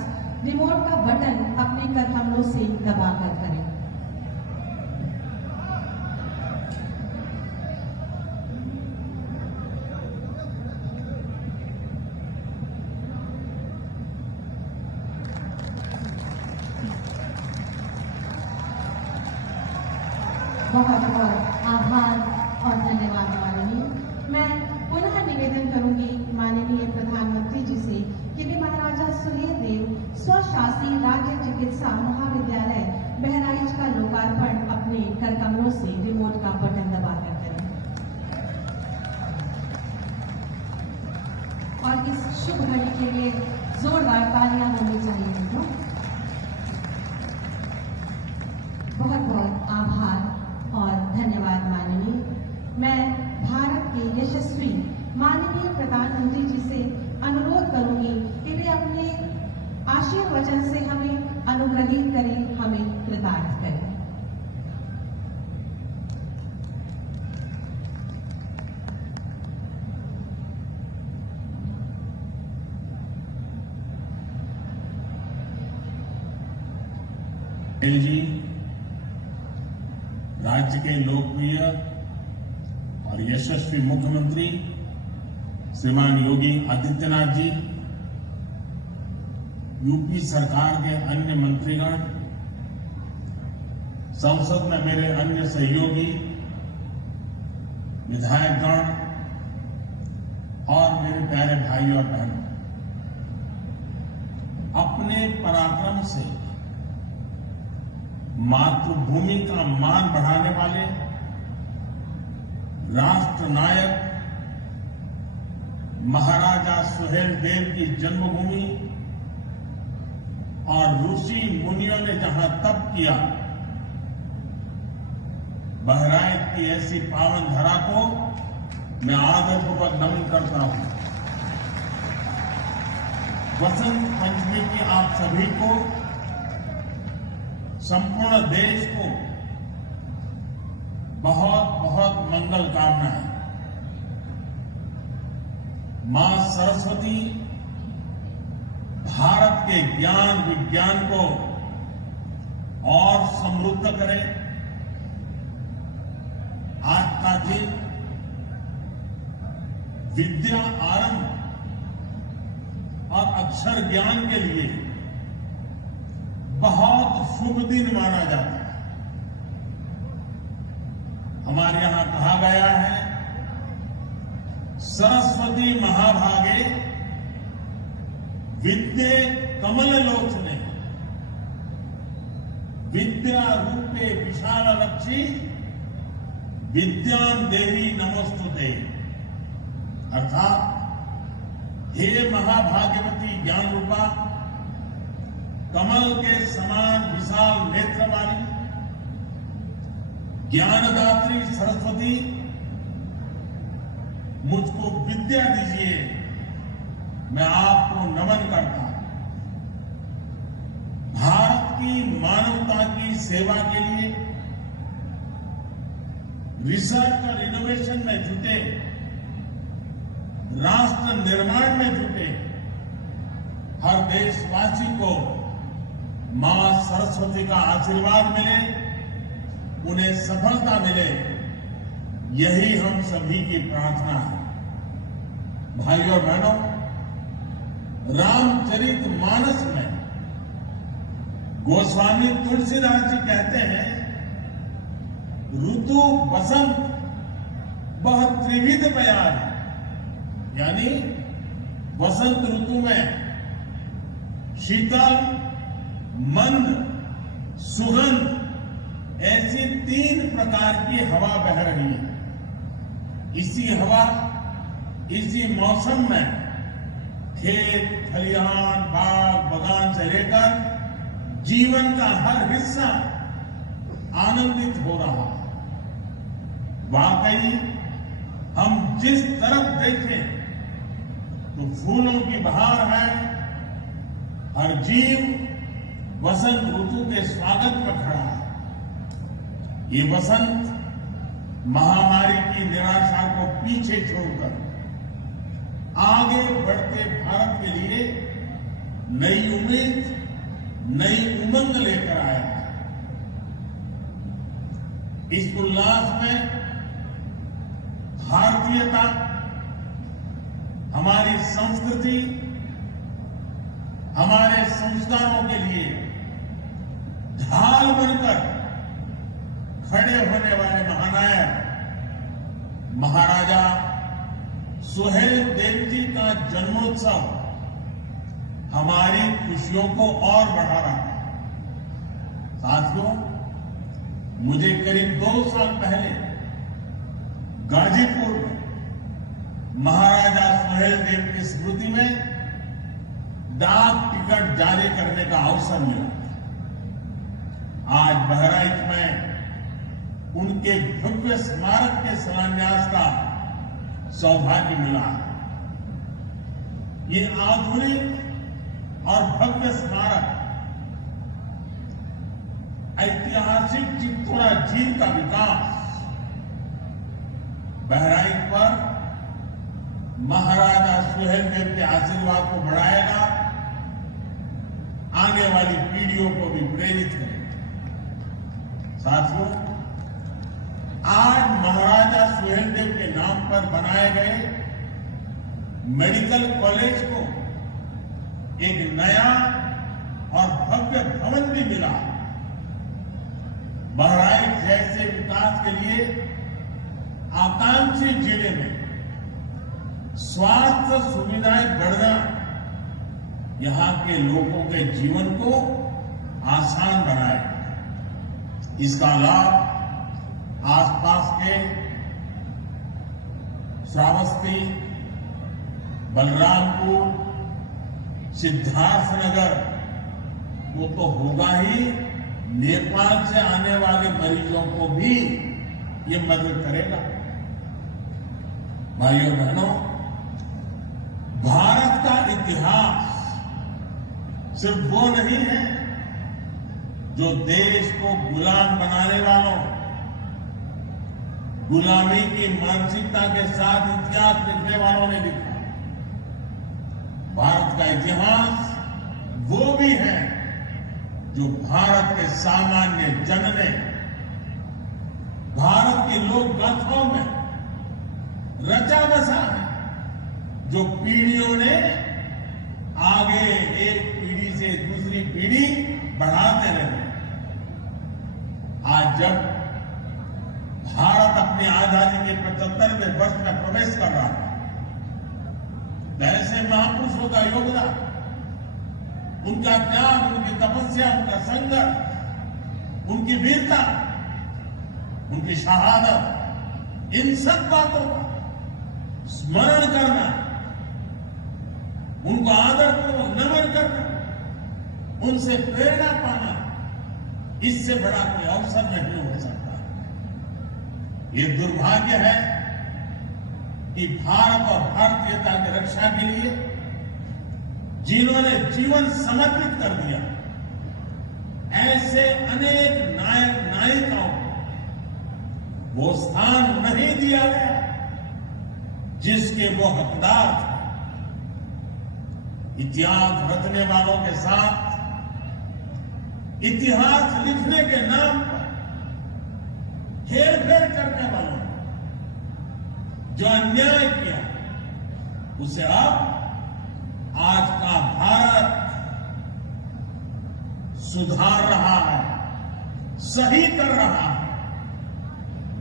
रिमोट का बटन अपने कर कमलों से दबाकर करें। बहुत बहुत आभार और धन्यवाद माननीय। मैं पुनः निवेदन करूंगी माननीय प्रधानमंत्री जी से कि वे महाराजा सुहेलदेव स्वशासी राज्य चिकित्सा महाविद्यालय बहराइच का लोकार्पण अपने कर कमलों से रिमोट का बटन दबाकर करें। और इस शुभ घड़ी के लिए जोरदार तालियां होनी चाहिए। तो बहुत बहुत आभार और धन्यवाद माननीय। मैं भारत के यशस्वी माननीय प्रधानमंत्री जी से अनुरोध करूंगी कि वे अपने आशीर्वचन से हमें अनुग्रहित करें, हमें कृतार्थ करें। जी राज्य के लोकप्रिय और यशस्वी मुख्यमंत्री श्रीमान योगी आदित्यनाथ जी, यूपी सरकार के अन्य मंत्रीगण, संसद में मेरे अन्य सहयोगी, विधायकगण और मेरे प्यारे भाई और बहनों, अपने पराक्रम से मातृभूमि का मान बढ़ाने वाले राष्ट्र नायक महाराजा सुहेलदेव की जन्मभूमि और ऋषि मुनियों ने जहां तप किया, बहराइच की ऐसी पावन धरा को मैं आदरपूर्वक नमन करता हूं। वसंत पंचमी की आप सभी को, संपूर्ण देश को बहुत बहुत मंगल कामनाएं। मां सरस्वती भारत के ज्ञान विज्ञान को और समृद्ध करे। आज का दिन विद्या आरंभ और अक्षर ज्ञान के लिए बहुत शुभ दिन माना जाता है। हमारे यहां कहा गया है, सरस्वती महाभागे विद्ये कमल लोचने, विद्या रूपे विशाल लक्षी, विद्यां देवी नमोस्तुते। अर्थात हे महाभाग्यवती ज्ञान रूपा, कमल के समान विशाल नेत्र वाली ज्ञानदात्री सरस्वती, मुझको विद्या दीजिए, मैं आपको नमन करता हूं। भारत की मानवता की सेवा के लिए रिसर्च और इनोवेशन में जुटे, राष्ट्र निर्माण में जुटे हर देशवासी को मां सरस्वती का आशीर्वाद मिले, उन्हें सफलता मिले, यही हम सभी की प्रार्थना है। भाइयों और बहनों, रामचरितमानस में गोस्वामी तुलसीदास जी कहते हैं, ऋतु बसंत बहुत त्रिविध प्यार है। यानी वसंत ऋतु में शीतल, मंद, सुगंध ऐसी 3 प्रकार की हवा बह रही है। इसी हवा, इसी मौसम में खेत, खलिहान, बाग, बगान से लेकर जीवन का हर हिस्सा आनंदित हो रहा है। वाकई हम जिस तरफ देखें तो फूलों की बहार है। हर जीव वसंत ऋतु के स्वागत में खड़ा है। ये वसंत महामारी की निराशा को पीछे छोड़कर आगे बढ़ते भारत के लिए नई उम्मीद, नई उमंग लेकर आया है। इस उल्लास में भारतीयता, हमारी संस्कृति, हमारे संस्कारों के लिए ढाल बनकर खड़े होने वाले महानायक महाराजा सुहेलदेव जी का जन्मोत्सव हमारी खुशियों को और बढ़ा रहा है। साथियों, मुझे करीब 2 साल पहले गाजीपुर में महाराजा सुहेलदेव की स्मृति में डाक टिकट जारी करने का अवसर मिला। आज बहराइच में उनके भव्य स्मारक के शिलान्यास का सौभाग्य मिला है। ये आधुनिक और भव्य स्मारक ऐतिहासिक चित्तौरा झील का विकास बहराइच पर महाराजा सुहेलदेव के आशीर्वाद को बढ़ाएगा, आने वाली पीढ़ियों को भी प्रेरित करेगा। साथियों, आज महाराजा सुहेलदेव के नाम पर बनाए गए मेडिकल कॉलेज को एक नया और भव्य भवन भी मिला। बहराइच जैसे विकास के लिए आकांक्षी जिले में स्वास्थ्य सुविधाएं बढ़ना यहां के लोगों के जीवन को आसान बनाए। इसका लाभ आसपास के श्रावस्ती, बलरामपुर, सिद्धार्थनगर वो तो होगा ही, नेपाल से आने वाले मरीजों को भी ये मदद करेगा। भाइयों बहनों, भारत का इतिहास सिर्फ वो नहीं है जो देश को गुलाम बनाने वालों, गुलामी की मानसिकता के साथ इतिहास लिखने वालों ने लिखा। भारत का इतिहास वो भी है जो भारत के सामान्य जन ने भारत की लोक गाथाओं में रचा बसा है, जो पीढ़ियों ने आगे एक पीढ़ी से दूसरी पीढ़ी बढ़ाते रहे। आज जब भारत अपनी आजादी के 75वें वर्ष में प्रवेश कर रहा है, तो ऐसे महापुरुषों का योगदान, उनका त्याग, उनकी तपस्या, उनका संघर्ष, उनकी वीरता, उनकी शहादत, इन सब बातों का स्मरण करना, उनको आदरपूर्वक नमन करना, उनसे प्रेरणा पाना, इससे बड़ा कोई अवसर नहीं हो सकता। ये दुर्भाग्य है कि भारत और भारतीयता की रक्षा के लिए जिन्होंने जीवन समर्पित कर दिया, ऐसे अनेक नायक नायिकाओं को वो स्थान नहीं दिया गया जिसके वो हकदार थे। इतिहास रचने वालों के साथ इतिहास लिखने के नाम पर हेरफेर करने वालों ने जो अन्याय किया, उसे अब आज का भारत सुधार रहा है, सही कर रहा है,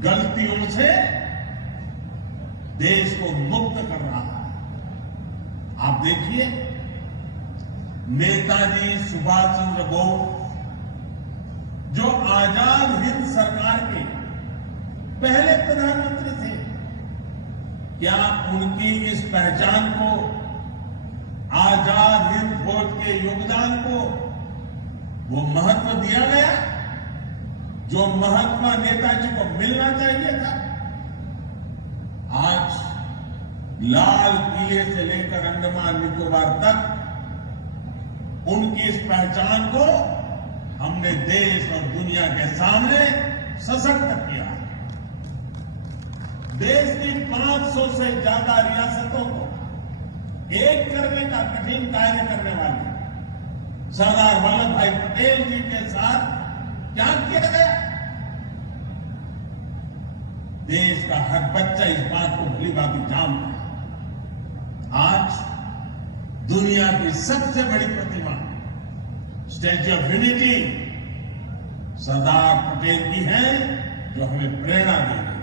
गलतियों से देश को मुक्त कर रहा है। आप देखिए, नेताजी सुभाष चंद्र बोस जो आजाद हिंद सरकार के पहले प्रधानमंत्री थे, क्या उनकी इस पहचान को, आजाद हिंद फौज के योगदान को वो महत्व दिया गया जो महत्व नेताजी को मिलना चाहिए था? आज लाल किले से लेकर अंडमान निकोबार तक उनकी इस पहचान को हमने देश और दुनिया के सामने सशक्त किया। देश की 500 से ज्यादा रियासतों को एक करने का कठिन कार्य करने वाले सरदार वल्लभ भाई पटेल जी के साथ क्या किया गया? देश का हर बच्चा इस बात को भली भांति जानता है। आज दुनिया की सबसे बड़ी प्रतिमा statue of unity Sardar Patel की है, जो हमें प्रेरणा दे रही है।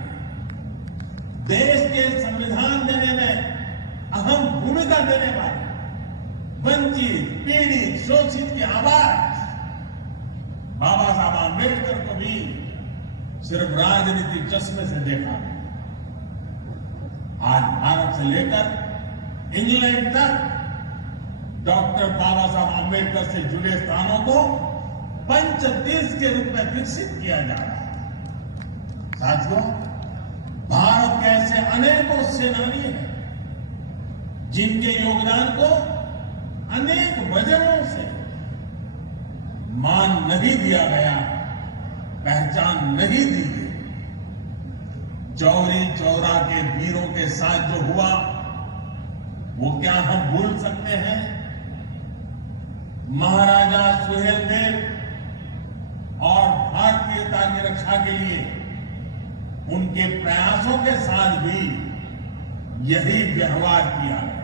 देश के संविधान देने में अहम भूमिका देने वाले वंचित, पीड़ित, शोषित की आवाज बाबा साहब आंबेडकर को भी सिर्फ राजनीतिक चश्मे से देखा। आज भारत से लेकर इंग्लैंड तक डॉक्टर बाबा साहब आंबेडकर से जुड़े स्थानों को पंचतीर्थ के रूप में विकसित किया जा रहा है। साथियों, भारत के ऐसे अनेकों सेनानी हैं जिनके योगदान को अनेक वजहों से मान नहीं दिया गया, पहचान नहीं दी गई। चौरी चौरा के वीरों के साथ जो हुआ वो क्या हम भूल सकते हैं? महाराजा सुहेलदेव और भारतीयता की रक्षा के लिए उनके प्रयासों के साथ भी यही व्यवहार किया गया।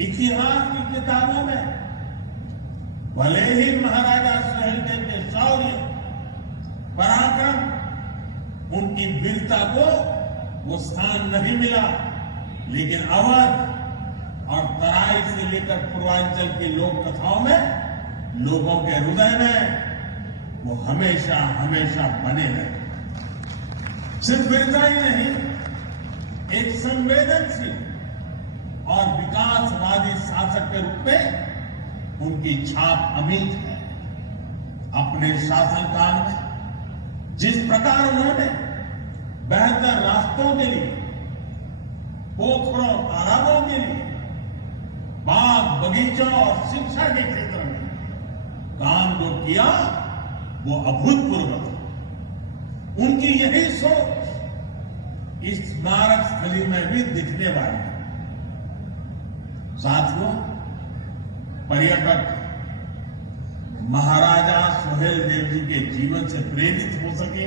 इतिहास की किताबों में भले ही महाराजा सुहेलदेव के शौर्य, पराक्रम, उनकी वीरता को वो स्थान नहीं मिला, लेकिन अवध और तराई से लेकर पूर्वांचल की लोक कथाओं में लोगों के हृदय में वो हमेशा हमेशा बने रहे। सिर्फ वीरता ही नहीं, एक संवेदनशील और विकासवादी शासक के रूप में उनकी छाप अमिट है। अपने शासनकाल में जिस प्रकार उन्होंने बेहतर रास्तों के लिए, पोखरों तालाबों के लिए, बाग बगीचों और शिक्षा के क्षेत्र में काम जो किया वो अभूतपूर्व था। उनकी यही सोच इस स्मारक स्थली में भी दिखने वाली है। साथियों, पर्यटक महाराजा सुहेलदेव जी के जीवन से प्रेरित हो सके,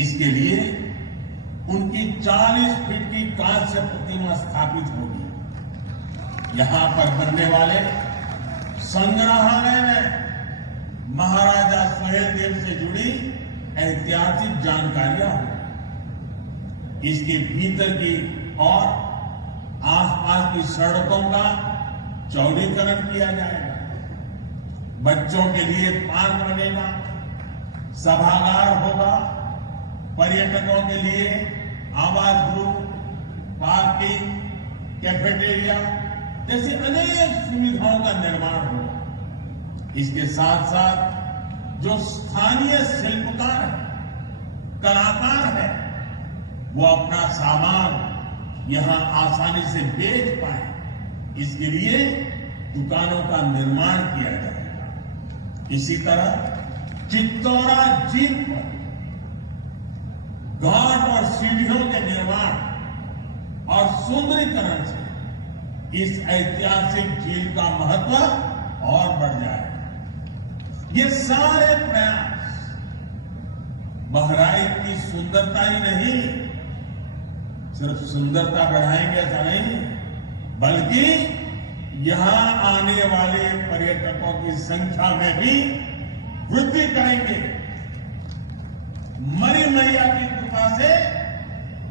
इसके लिए उनकी 40 फीट की कांस्य प्रतिमा स्थापित होगी। यहां पर बनने वाले संग्रहालय में महाराजा सुहेलदेव से जुड़ी ऐतिहासिक जानकारियां होंगी। इसके भीतर की और आसपास की सड़कों का चौड़ीकरण किया जाएगा। बच्चों के लिए पार्क बनेगा, सभागार होगा, पर्यटकों के लिए आवास गृह, पार्किंग, कैफेटेरिया जैसी अनेक सुविधाओं का निर्माण होगा। इसके साथ साथ जो स्थानीय शिल्पकार हैं, कलाकार हैं, वो अपना सामान यहां आसानी से बेच पाए, इसके लिए दुकानों का निर्माण किया जाएगा। इसी तरह चित्तौरा झील पर घाट और सीढ़ियों के निर्माण और सुंदरीकरण से इस ऐतिहासिक झील का महत्व और बढ़ जाएगा। ये सारे प्रयास बहराइच की सुंदरता ही नहीं, सिर्फ सुंदरता बढ़ाएंगे ऐसा नहीं, बल्कि यहां आने वाले पर्यटकों की संख्या में भी वृद्धि करेंगे। मरी मैया की कृपा से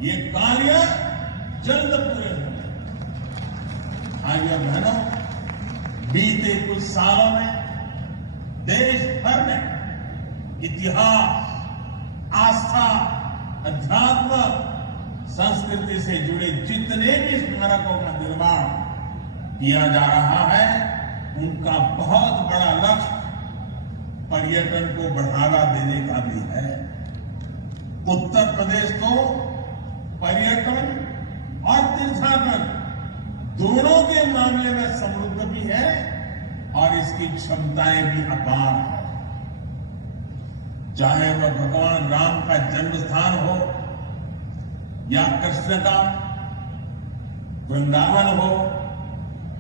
ये कार्य जल्द पूरे होंगे। भाइयों बहनों, बीते कुछ सालों में देश भर में इतिहास, आस्था, अध्यात्म, संस्कृति से जुड़े जितने भी स्मारकों का निर्माण किया जा रहा है, उनका बहुत बड़ा लक्ष्य पर्यटन को बढ़ावा देने का भी है। उत्तर प्रदेश तो पर्यटन और तीर्थाटन दोनों के मामले में समृद्ध भी है और इसकी क्षमताएं भी अपार है। चाहे वह भगवान राम का जन्म स्थान हो या कृष्ण का वृंदावन हो,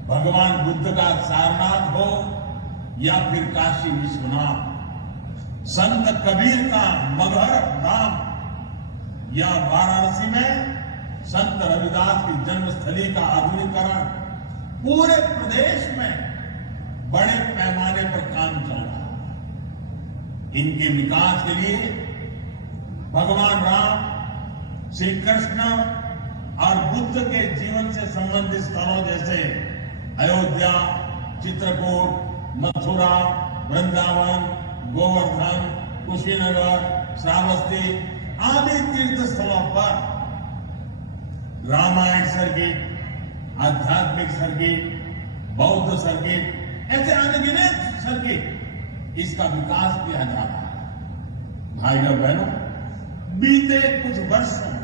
भगवान बुद्ध का सारनाथ हो या फिर काशी विश्वनाथ, संत कबीर का मगहर धाम या वाराणसी में संत रविदास की जन्मस्थली का आधुनिकीकरण, पूरे प्रदेश में बड़े पैमाने पर काम चल रहा है। इनके विकास के लिए भगवान राम, श्री कृष्ण और बुद्ध के जीवन से संबंधित स्थलों जैसे अयोध्या, चित्रकूट, मथुरा, वृंदावन, गोवर्धन, कुशीनगर, श्रावस्ती आदि तीर्थ स्थलों पर रामायण सर्किट, आध्यात्मिक सर्किट, बौद्ध सर्किट, ऐसे अनगिनत सर्किट, इसका विकास किया जा रहा है। भाइयों बहनों, बीते कुछ वर्षों में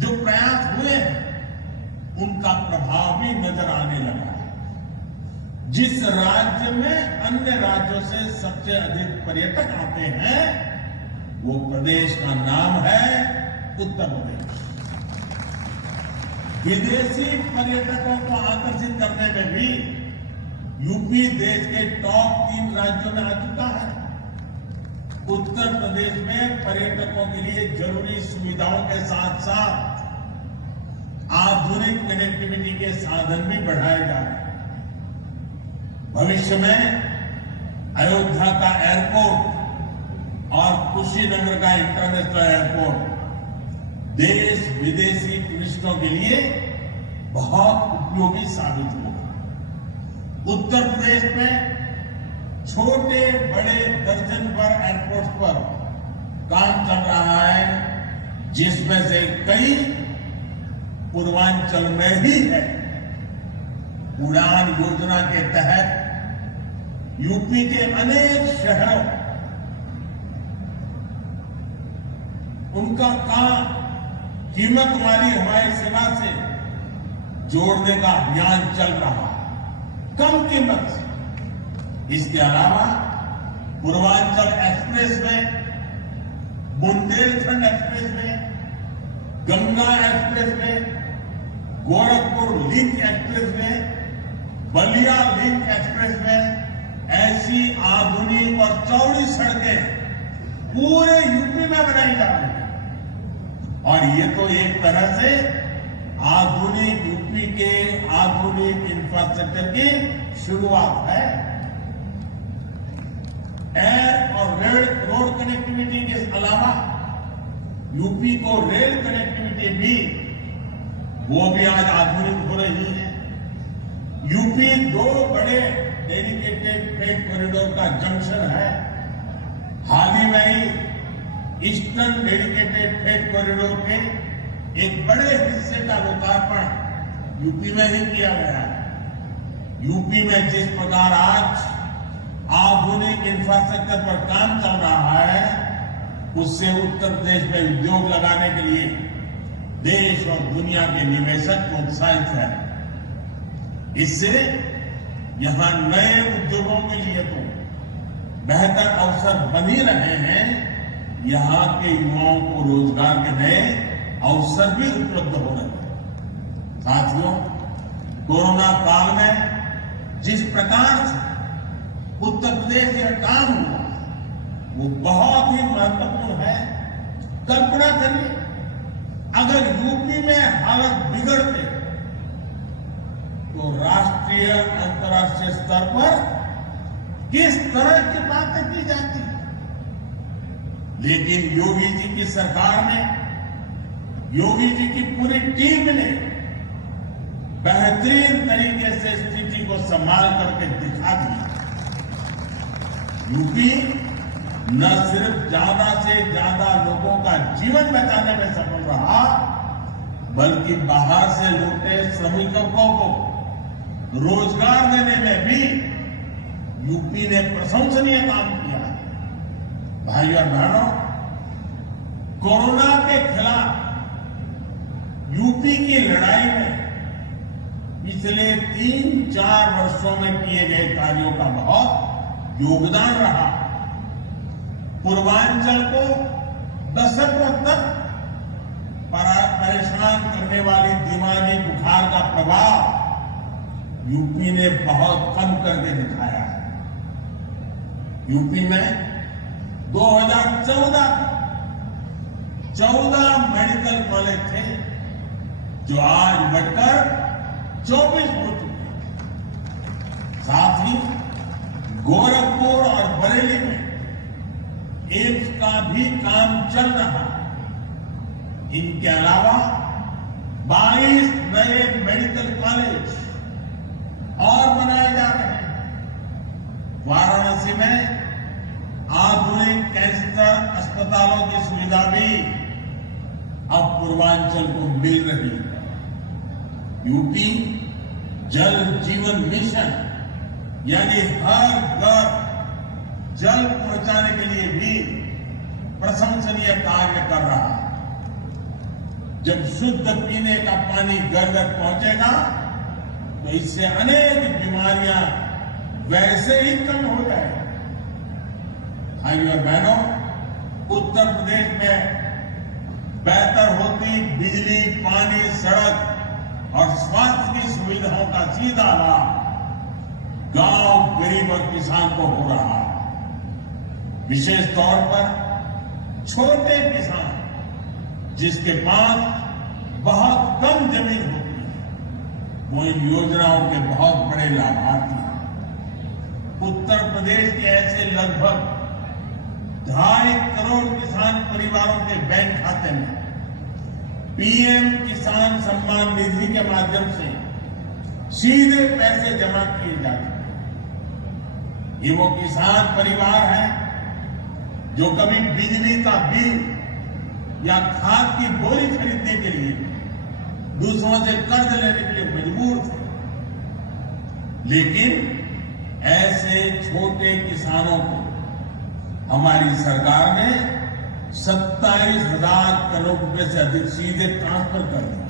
जो प्रयास हुए हैं, उनका प्रभाव भी नजर आने लगा है। जिस राज्य में अन्य राज्यों से सबसे अधिक पर्यटक आते हैं, वो प्रदेश का नाम है उत्तर प्रदेश। विदेशी पर्यटकों को आकर्षित करने में भी यूपी देश के टॉप 3 राज्यों में आ चुका है। उत्तर प्रदेश में पर्यटकों के लिए जरूरी सुविधाओं के साथ साथ आधुनिक कनेक्टिविटी के साधन भी बढ़ाए जा रहे हैं। भविष्य में अयोध्या का एयरपोर्ट और कुशीनगर का इंटरनेशनल एयरपोर्ट देश विदेशी टूरिस्टों के लिए बहुत उपयोगी साबित होगा। उत्तर प्रदेश में छोटे बड़े दर्जन भर एयरपोर्ट्स पर काम चल रहा है, जिसमें से कई पूर्वांचल में ही है। उड़ान योजना के तहत यूपी के अनेक शहरों उनका काम कीमत वाली हवाई सेवा से जोड़ने का अभियान चल रहा है, कम कीमत से। इसके अलावा पूर्वांचल एक्सप्रेस में, बुंदेलखंड एक्सप्रेस में, गंगा एक्सप्रेस में, गोरखपुर लिंक एक्सप्रेस में, बलिया लिंक एक्सप्रेस में ऐसी आधुनिक और चौड़ी सड़कें पूरे यूपी में बनाई जा रही है। और ये तो एक तरह से आधुनिक यूपी के आधुनिक इंफ्रास्ट्रक्चर की शुरुआत है। एयर और रेल रोड कनेक्टिविटी के अलावा यूपी को रेल कनेक्टिविटी भी आज आधुनिक हो रही है। यूपी 2 बड़े डेडिकेटेड फ्रेट कॉरिडोर का जंक्शन है। हाल ही में ही ईस्टर्न डेडिकेटेड फ्रेट कॉरिडोर के एक बड़े हिस्से का लोकार्पण यूपी में ही किया गया है। यूपी में जिस प्रकार आज आधुनिक इंफ्रास्ट्रक्चर पर काम चल रहा है, उससे उत्तर प्रदेश में उद्योग लगाने के लिए देश और दुनिया के निवेशक प्रोत्साहित है। इससे यहां नए उद्योगों के लिए तो बेहतर अवसर बन ही रहे हैं, यहां के युवाओं को रोजगार के नए अवसर भी उपलब्ध हो रहे हैं। साथियों, कोरोना काल में जिस प्रकार से उत्तर प्रदेश में काम हुआ वो बहुत ही महत्वपूर्ण है। कल्पना करिए, अगर यूपी में हालत बिगड़ते तो राष्ट्रीय अंतर्राष्ट्रीय स्तर पर किस तरह की बातें की जाती। लेकिन योगी जी की सरकार ने, योगी जी की पूरी टीम ने बेहतरीन तरीके से स्थिति को संभाल करके दिखा दिया। यूपी न सिर्फ ज्यादा से ज्यादा लोगों का जीवन बचाने में सफल रहा, बल्कि बाहर से लौटे श्रमिकों को रोजगार देने में भी यूपी ने प्रशंसनीय काम किया है। भाइयों और बहनों, कोरोना के खिलाफ यूपी की लड़ाई में पिछले 3-4 वर्षों में किए गए कार्यों का बहुत योगदान रहा। पूर्वांचल को दशकों तक परेशान करने वाली दिमागी बुखार का प्रभाव यूपी ने बहुत कम करके दिखाया है। यूपी में 2014 14 मेडिकल कॉलेज थे, जो आज बढ़कर 24 हो चुके हैं। साथ ही गोरखपुर और बरेली में एम्स का भी काम चल रहा है। इनके अलावा 22 नए मेडिकल कॉलेज और बनाए जा रहे हैं। वाराणसी में आधुनिक कैंसर अस्पतालों की सुविधा भी अब पूर्वांचल को मिल रही है। यूपी जल जीवन मिशन यानी हर घर जल पहुंचाने के लिए भी प्रशंसनीय कार्य कर रहा है। जब शुद्ध पीने का पानी घर घर पहुंचेगा तो इससे अनेक बीमारियां वैसे ही कम हो जाएगी। भाइयों और बहनों, उत्तर प्रदेश में बेहतर होती बिजली, पानी, सड़क और स्वास्थ्य की सुविधाओं का सीधा लाभ गांव, गरीब और किसान को हो रहा है। विशेष तौर पर छोटे किसान जिसके पास बहुत कम जमीन होती है, वो इन योजनाओं के बहुत बड़े लाभार्थी हैं। उत्तर प्रदेश के ऐसे लगभग 2.5 करोड़ किसान परिवारों के बैंक खाते में पीएम किसान सम्मान निधि के माध्यम से सीधे पैसे जमा किए जाते हैं। ये वो किसान परिवार है जो कभी बिजली का बिल या खाद की बोरी खरीदने के लिए दूसरों से कर्ज लेने के लिए मजबूर थे, लेकिन ऐसे छोटे किसानों को हमारी सरकार ने 27,000 करोड़ रुपए से अधिक सीधे ट्रांसफर कर दिए,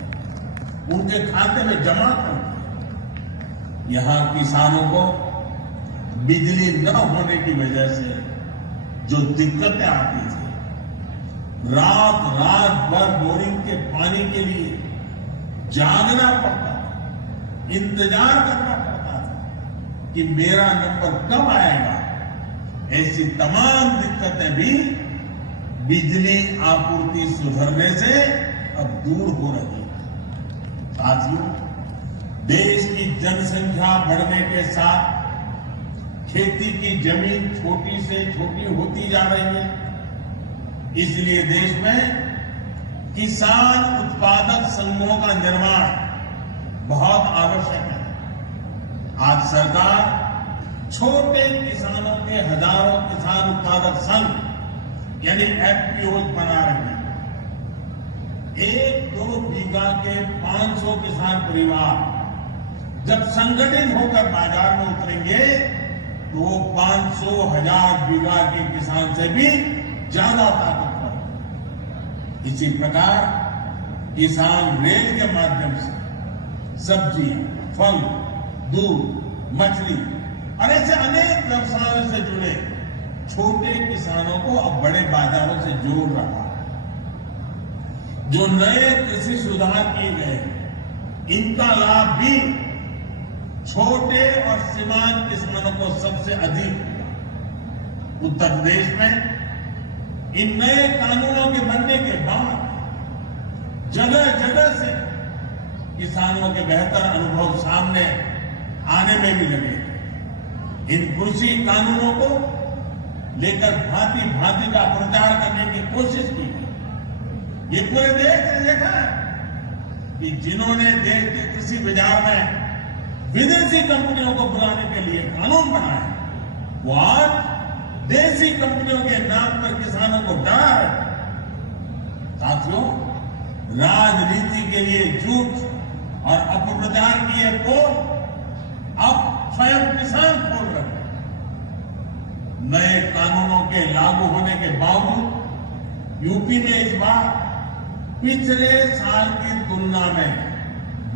उनके खाते में जमा कर दिए। यहां किसानों को बिजली न होने की वजह से जो दिक्कतें आती थी, रात रात भर बोरिंग के पानी के लिए जागना पड़ता था, इंतजार करना पड़ता था कि मेरा नंबर कब आएगा। ऐसी तमाम दिक्कतें भी बिजली आपूर्ति सुधरने से अब दूर हो रही है। साथियों, देश की जनसंख्या बढ़ने के साथ खेती की जमीन छोटी से छोटी होती जा रही है। इसलिए देश में किसान उत्पादक संघों का निर्माण बहुत आवश्यक है। आज सरकार छोटे किसानों के हजारों किसान उत्पादक संघ यानी एफपीओ बना रही है। 1-2 बीघा के 500 किसान परिवार जब संगठित होकर बाजार में उतरेंगे तो वो 500,000 बीघा के किसान से भी ज्यादा ताकतवर है। इसी प्रकार किसान रेल के माध्यम से सब्जी, फल, दूध, मछली और ऐसे अनेक व्यवसायों से जुड़े छोटे किसानों को अब बड़े बाजारों से जोड़ रहा है। जो नए कृषि सुधार किए गए इनका लाभ भी छोटे और सीमांत किसानों को सबसे अधिक। उत्तर प्रदेश में इन नए कानूनों के बनने के बाद जगह जगह से किसानों के बेहतर अनुभव सामने आने में भी लगे। इन कृषि कानूनों को लेकर भांति भांति का प्रचार करने की कोशिश की गई। ये पूरे देश ने देखा है कि जिन्होंने देश के कृषि बाजार में विदेशी कंपनियों को बुलाने के लिए कानून बनाया, वो आज देशी कंपनियों के नाम पर किसानों को डरा रहे। साथियों, राजनीति के लिए झूठ और अपप्रचार किए पोल अब स्वयं किसान खोल रहे हैं। नए कानूनों के लागू होने के बावजूद यूपी में इस बार पिछले साल की तुलना में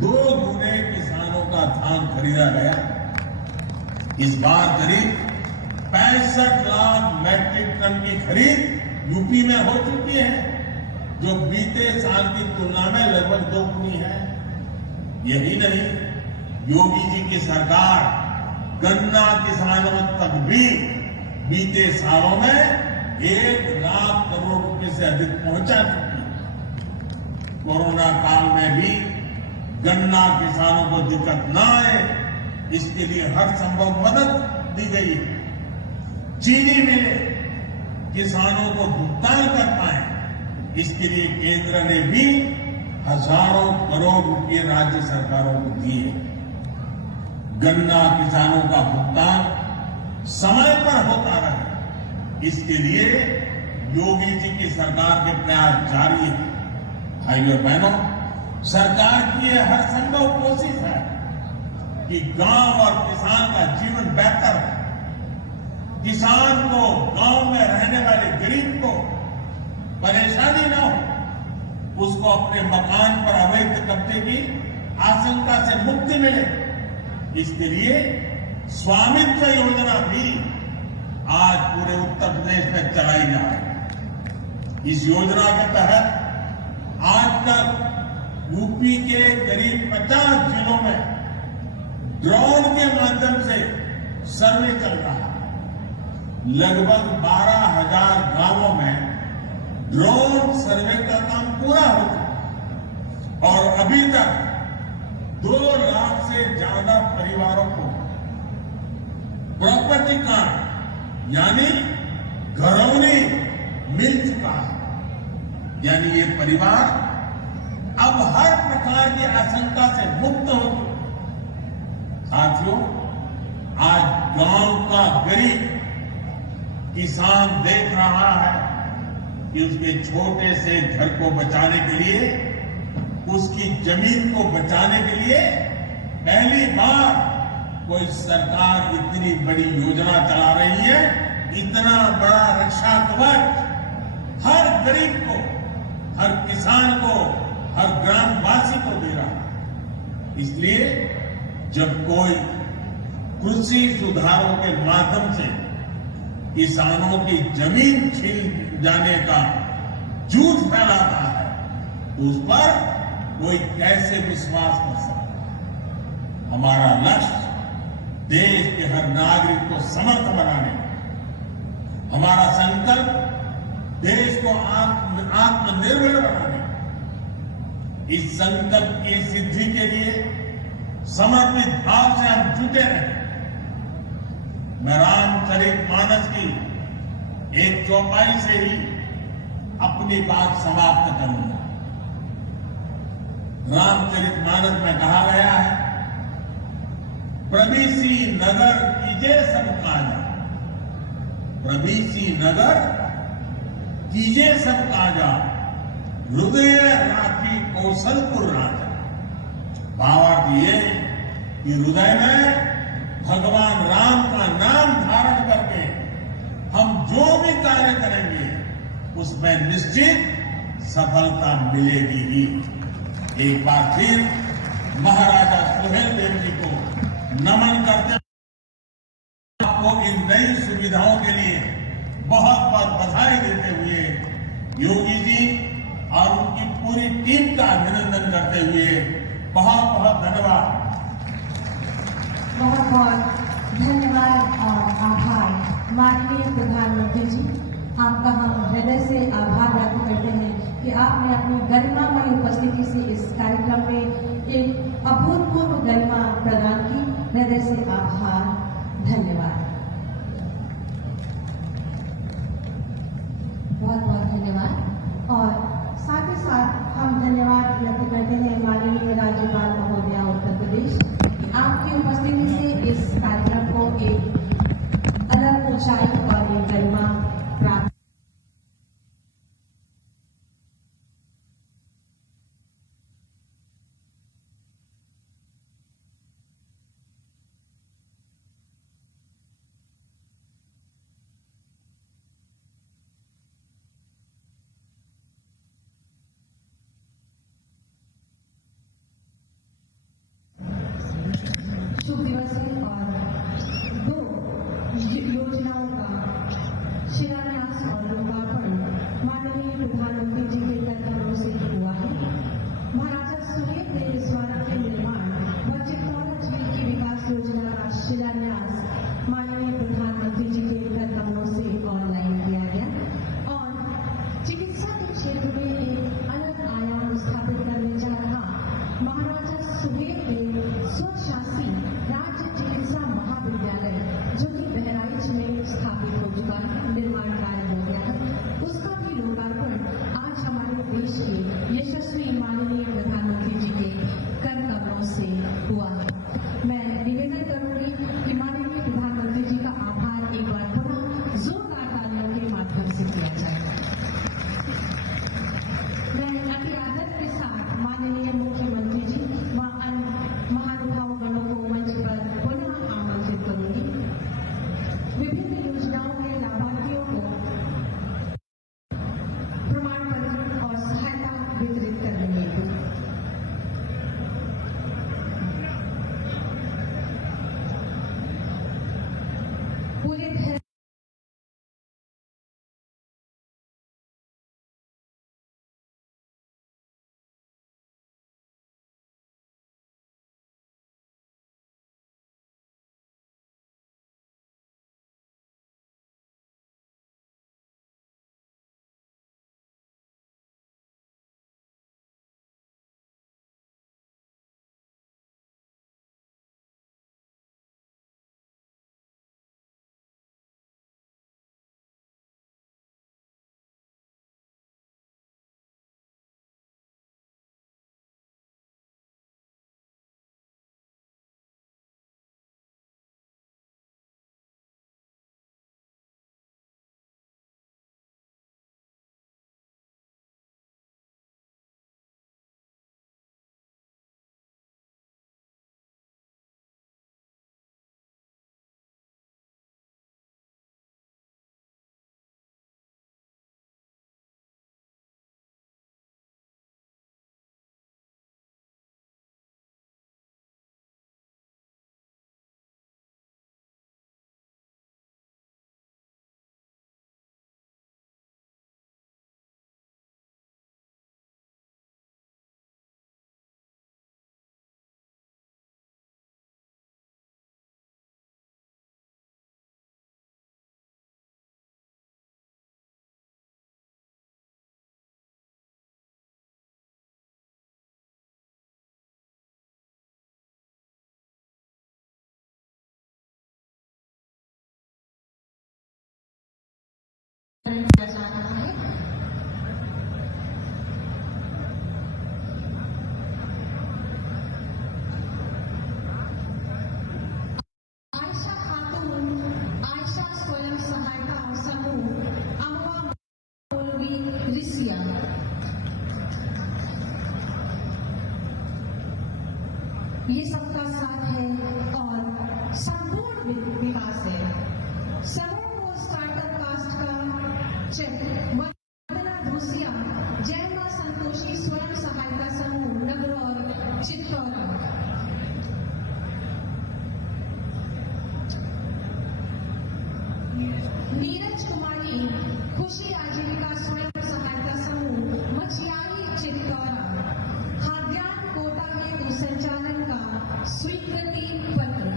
2 गुने किसानों का धान खरीदा गया। इस बार करीब 65 लाख मैट्रिक टन की खरीद यूपी में हो चुकी है, जो बीते साल की तुलना में लगभग 2 गुनी है। यही नहीं, योगी जी की सरकार गन्ना किसानों तक भी बीते सालों में 1 लाख करोड़ रुपए से अधिक पहुंचा चुकी है। कोरोना काल में भी गन्ना किसानों को दिक्कत न आए, इसके लिए हर संभव मदद दी गई है। चीनी मिलें किसानों को भुगतान कर पाए, इसके लिए केंद्र ने भी हजारों करोड़ रुपए राज्य सरकारों को दिए। गन्ना किसानों का भुगतान समय पर होता रहे, इसके लिए योगी जी की सरकार के प्रयास जारी है। भाइयों और बहनों, सरकार की यह हर संभव कोशिश है कि गांव और किसान का जीवन बेहतर हो। किसान को, गांव में रहने वाले गरीब को परेशानी न हो, उसको अपने मकान पर अवैध कब्जे की आशंका से मुक्ति मिले, इसके लिए स्वामित्व योजना भी आज पूरे उत्तर प्रदेश में चलाई जा रही है। इस योजना के तहत आज तक यूपी के करीब 50 जिलों में ड्रोन के माध्यम से सर्वे चल रहा है। लगभग 12,000 गांवों में ड्रोन सर्वे का काम पूरा हो चुका और अभी तक 2 लाख से ज्यादा परिवारों को प्रॉपर्टी कार्ड यानी घरौनी मिल चुका है। यानी ये परिवार अब हर प्रकार की आशंका से मुक्त हो चुका। साथियों, आज गांव का गरीब किसान देख रहा है कि उसके छोटे से घर को बचाने के लिए, उसकी जमीन को बचाने के लिए पहली बार कोई सरकार इतनी बड़ी योजना चला रही है। इतना बड़ा रक्षा कवच हर गरीब को, हर किसान को, हर ग्रामवासी को दे रहा है। इसलिए जब कोई कृषि सुधारों के माध्यम से किसानों की जमीन छीन जाने का झूठ फैलाता है तो उस पर कोई कैसे विश्वास कर सकता है। हमारा लक्ष्य देश के हर नागरिक को समर्थ बनाने, हमारा संकल्प देश को आत्मनिर्भर बनाने, इस संकल्प की सिद्धि के लिए समर्पित भाव से हम जुटे रहे। मैं रामचरितमानस की एक चौपाई से ही अपनी बात समाप्त करूंगा। रामचरितमानस में कहा गया है, प्रभीसी नगर कीजे सब काजा, प्रभीसी नगर कीजे सब काजा, हृदय राखी कौशलपुर राजा। भावार्थ ये कि हृदय में भगवान राम का नाम धारण करके हम जो भी कार्य करेंगे उसमें निश्चित सफलता मिलेगी ही। एक बार फिर महाराजा सुहेलदेव जी को नमन करते हुए आपको इन नई सुविधाओं के लिए बहुत बहुत बधाई देते हुए योगी जी और उनकी पूरी टीम का अभिनंदन करते हुए बहुत बहुत धन्यवाद। बहुत बहुत धन्यवाद और आभार माननीय प्रधानमंत्री जी। आपका हम हृदय से आभार व्यक्त करते हैं कि आपने अपनी गरिमामय उपस्थिति से इस कार्यक्रम में एक अभूतपूर्व गरिमा प्रदान की। हृदय से आभार, धन्यवाद। बहुत बहुत धन्यवाद। और साथ ही साथ हम धन्यवाद व्यक्त करते हैं माननीय राज्यपाल महोदया उत्तर प्रदेश, आपकी उपस्थिति से इस कार्यक्रम को एक अलग ऊंचाई और एक गरिमा प्राप्त। शुभ दिवस है और 2 योजनाओं का शिलान्यास और लोकार्पण माननीय प्रधानमंत्री जी के कार्यक्रमों से हुआ है। महाराजा सुहेलदेव स्मारक के निर्माण व चित्तौरा झील की विकास योजना का शिलान्यास माननीय प्रधानमंत्री जी के कार्यक्रमों से ऑनलाइन किया गया और चिकित्सा के क्षेत्र में एक अलग आयाम स्थापित करने जा रहा महाराजा सुहेलदेव स्वशासी राज्य चिकित्सा महाविद्यालय जो कि बहराइच में स्थापित हो चुका है, निर्माण कार्य हो गया है, उसका भी लोकार्पण आज हमारे देश के यशस्वी माननीय प्रधानमंत्री जी के कर कमलों से हुआ है। मैं निवेदन करूंगी कि माननीय प्रधानमंत्री जी का आभार एक बार पुनः जोरदार तालियों के माध्यम से किया जाए। मैं अति आदर के साथ माननीय मुख्यमंत्री जी व अन्य महानुभाव गणों को मंच पर पुनः आमंत्रित करूंगी। विभिन्न योजनाओं के लाभार्थियों को प्रमाण पत्र और सहायता वितरित करने किया जा रहा है। आयशा खातून आयशा स्वयं सहायता समूह अमवा मौलवी रिसिया। ये सबका साथ है और संपूर्ण विकास है। समूह को स्टार्टअप कास्ट का चेक वंदना धूसिया जय मां संतोषी स्वयं सहायता समूह नगरौर चित्तौरा। नीरज कुमारी खुशी आजीविका स्वयं सहायता समूह मछियारी चित्तौरा। खाद्यान्न कोटा हेतु संचालन का स्वीकृति पत्र।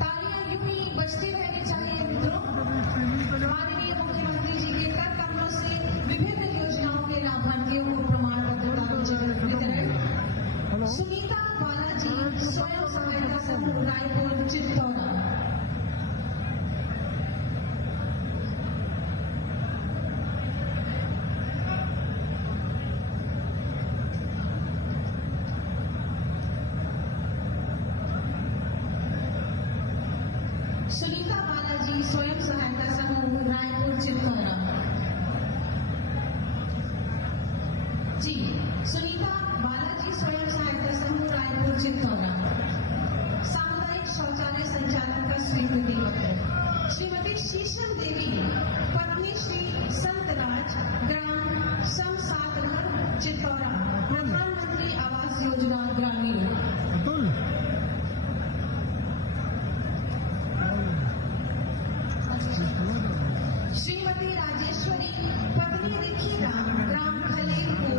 तालियां यूं ही बजती रहनी चाहिए मित्रों। माननीय मुख्यमंत्री जी के कर कमलों से विभिन्न योजनाओं के लाभार्थियों को प्रमाण पत्र का वितरण। सुनीता बालाजी स्वयं सहायता समूह रायपुर चित्तौरा। सुनीता बालाजी स्वयं सहायता समूह रायपुर चित्तौरा। जी, सुनीता बालाजी स्वयं सहायता समूह रायपुर चित्तौरा। सामुदायिक शौचालय संचालन का स्वीकृति पत्र। श्रीमती शीशम देवी पत्नी श्री संतराज ग्राम समसातनगर चित्तौरा प्रधानमंत्री आवास योजना ग्रामीण। श्रीमती राजेश्वरी पत्नी रिखीरा ग्राम खलेरपुर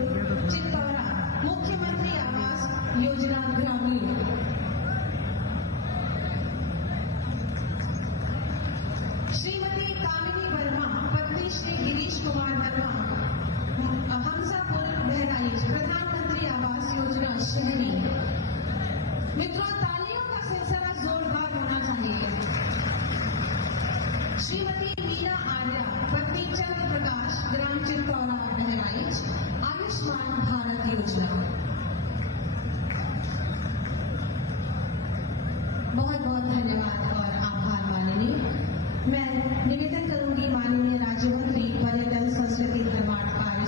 चित्तौरा मुख्यमंत्री आवास योजना ग्रामीण। श्रीमती कामिनी वर्मा पत्नी श्री गिरीश कुमार वर्मा हमजापुर बहराइच प्रधानमंत्री आवास योजना शहरी। मित्रों, तालियों का सिलसिला जोरदार होना चाहिए। श्रीमती मीना आर्या पत्नी चंद्र प्रकाश ग्राम चित्तौरा बहराइच आयुष्मान भारत योजना। बहुत बहुत धन्यवाद और आभार माननीय। मैं निवेदन करूंगी माननीय राज्य मंत्री पर्यटन संस्कृति धर्मार्थ कार्य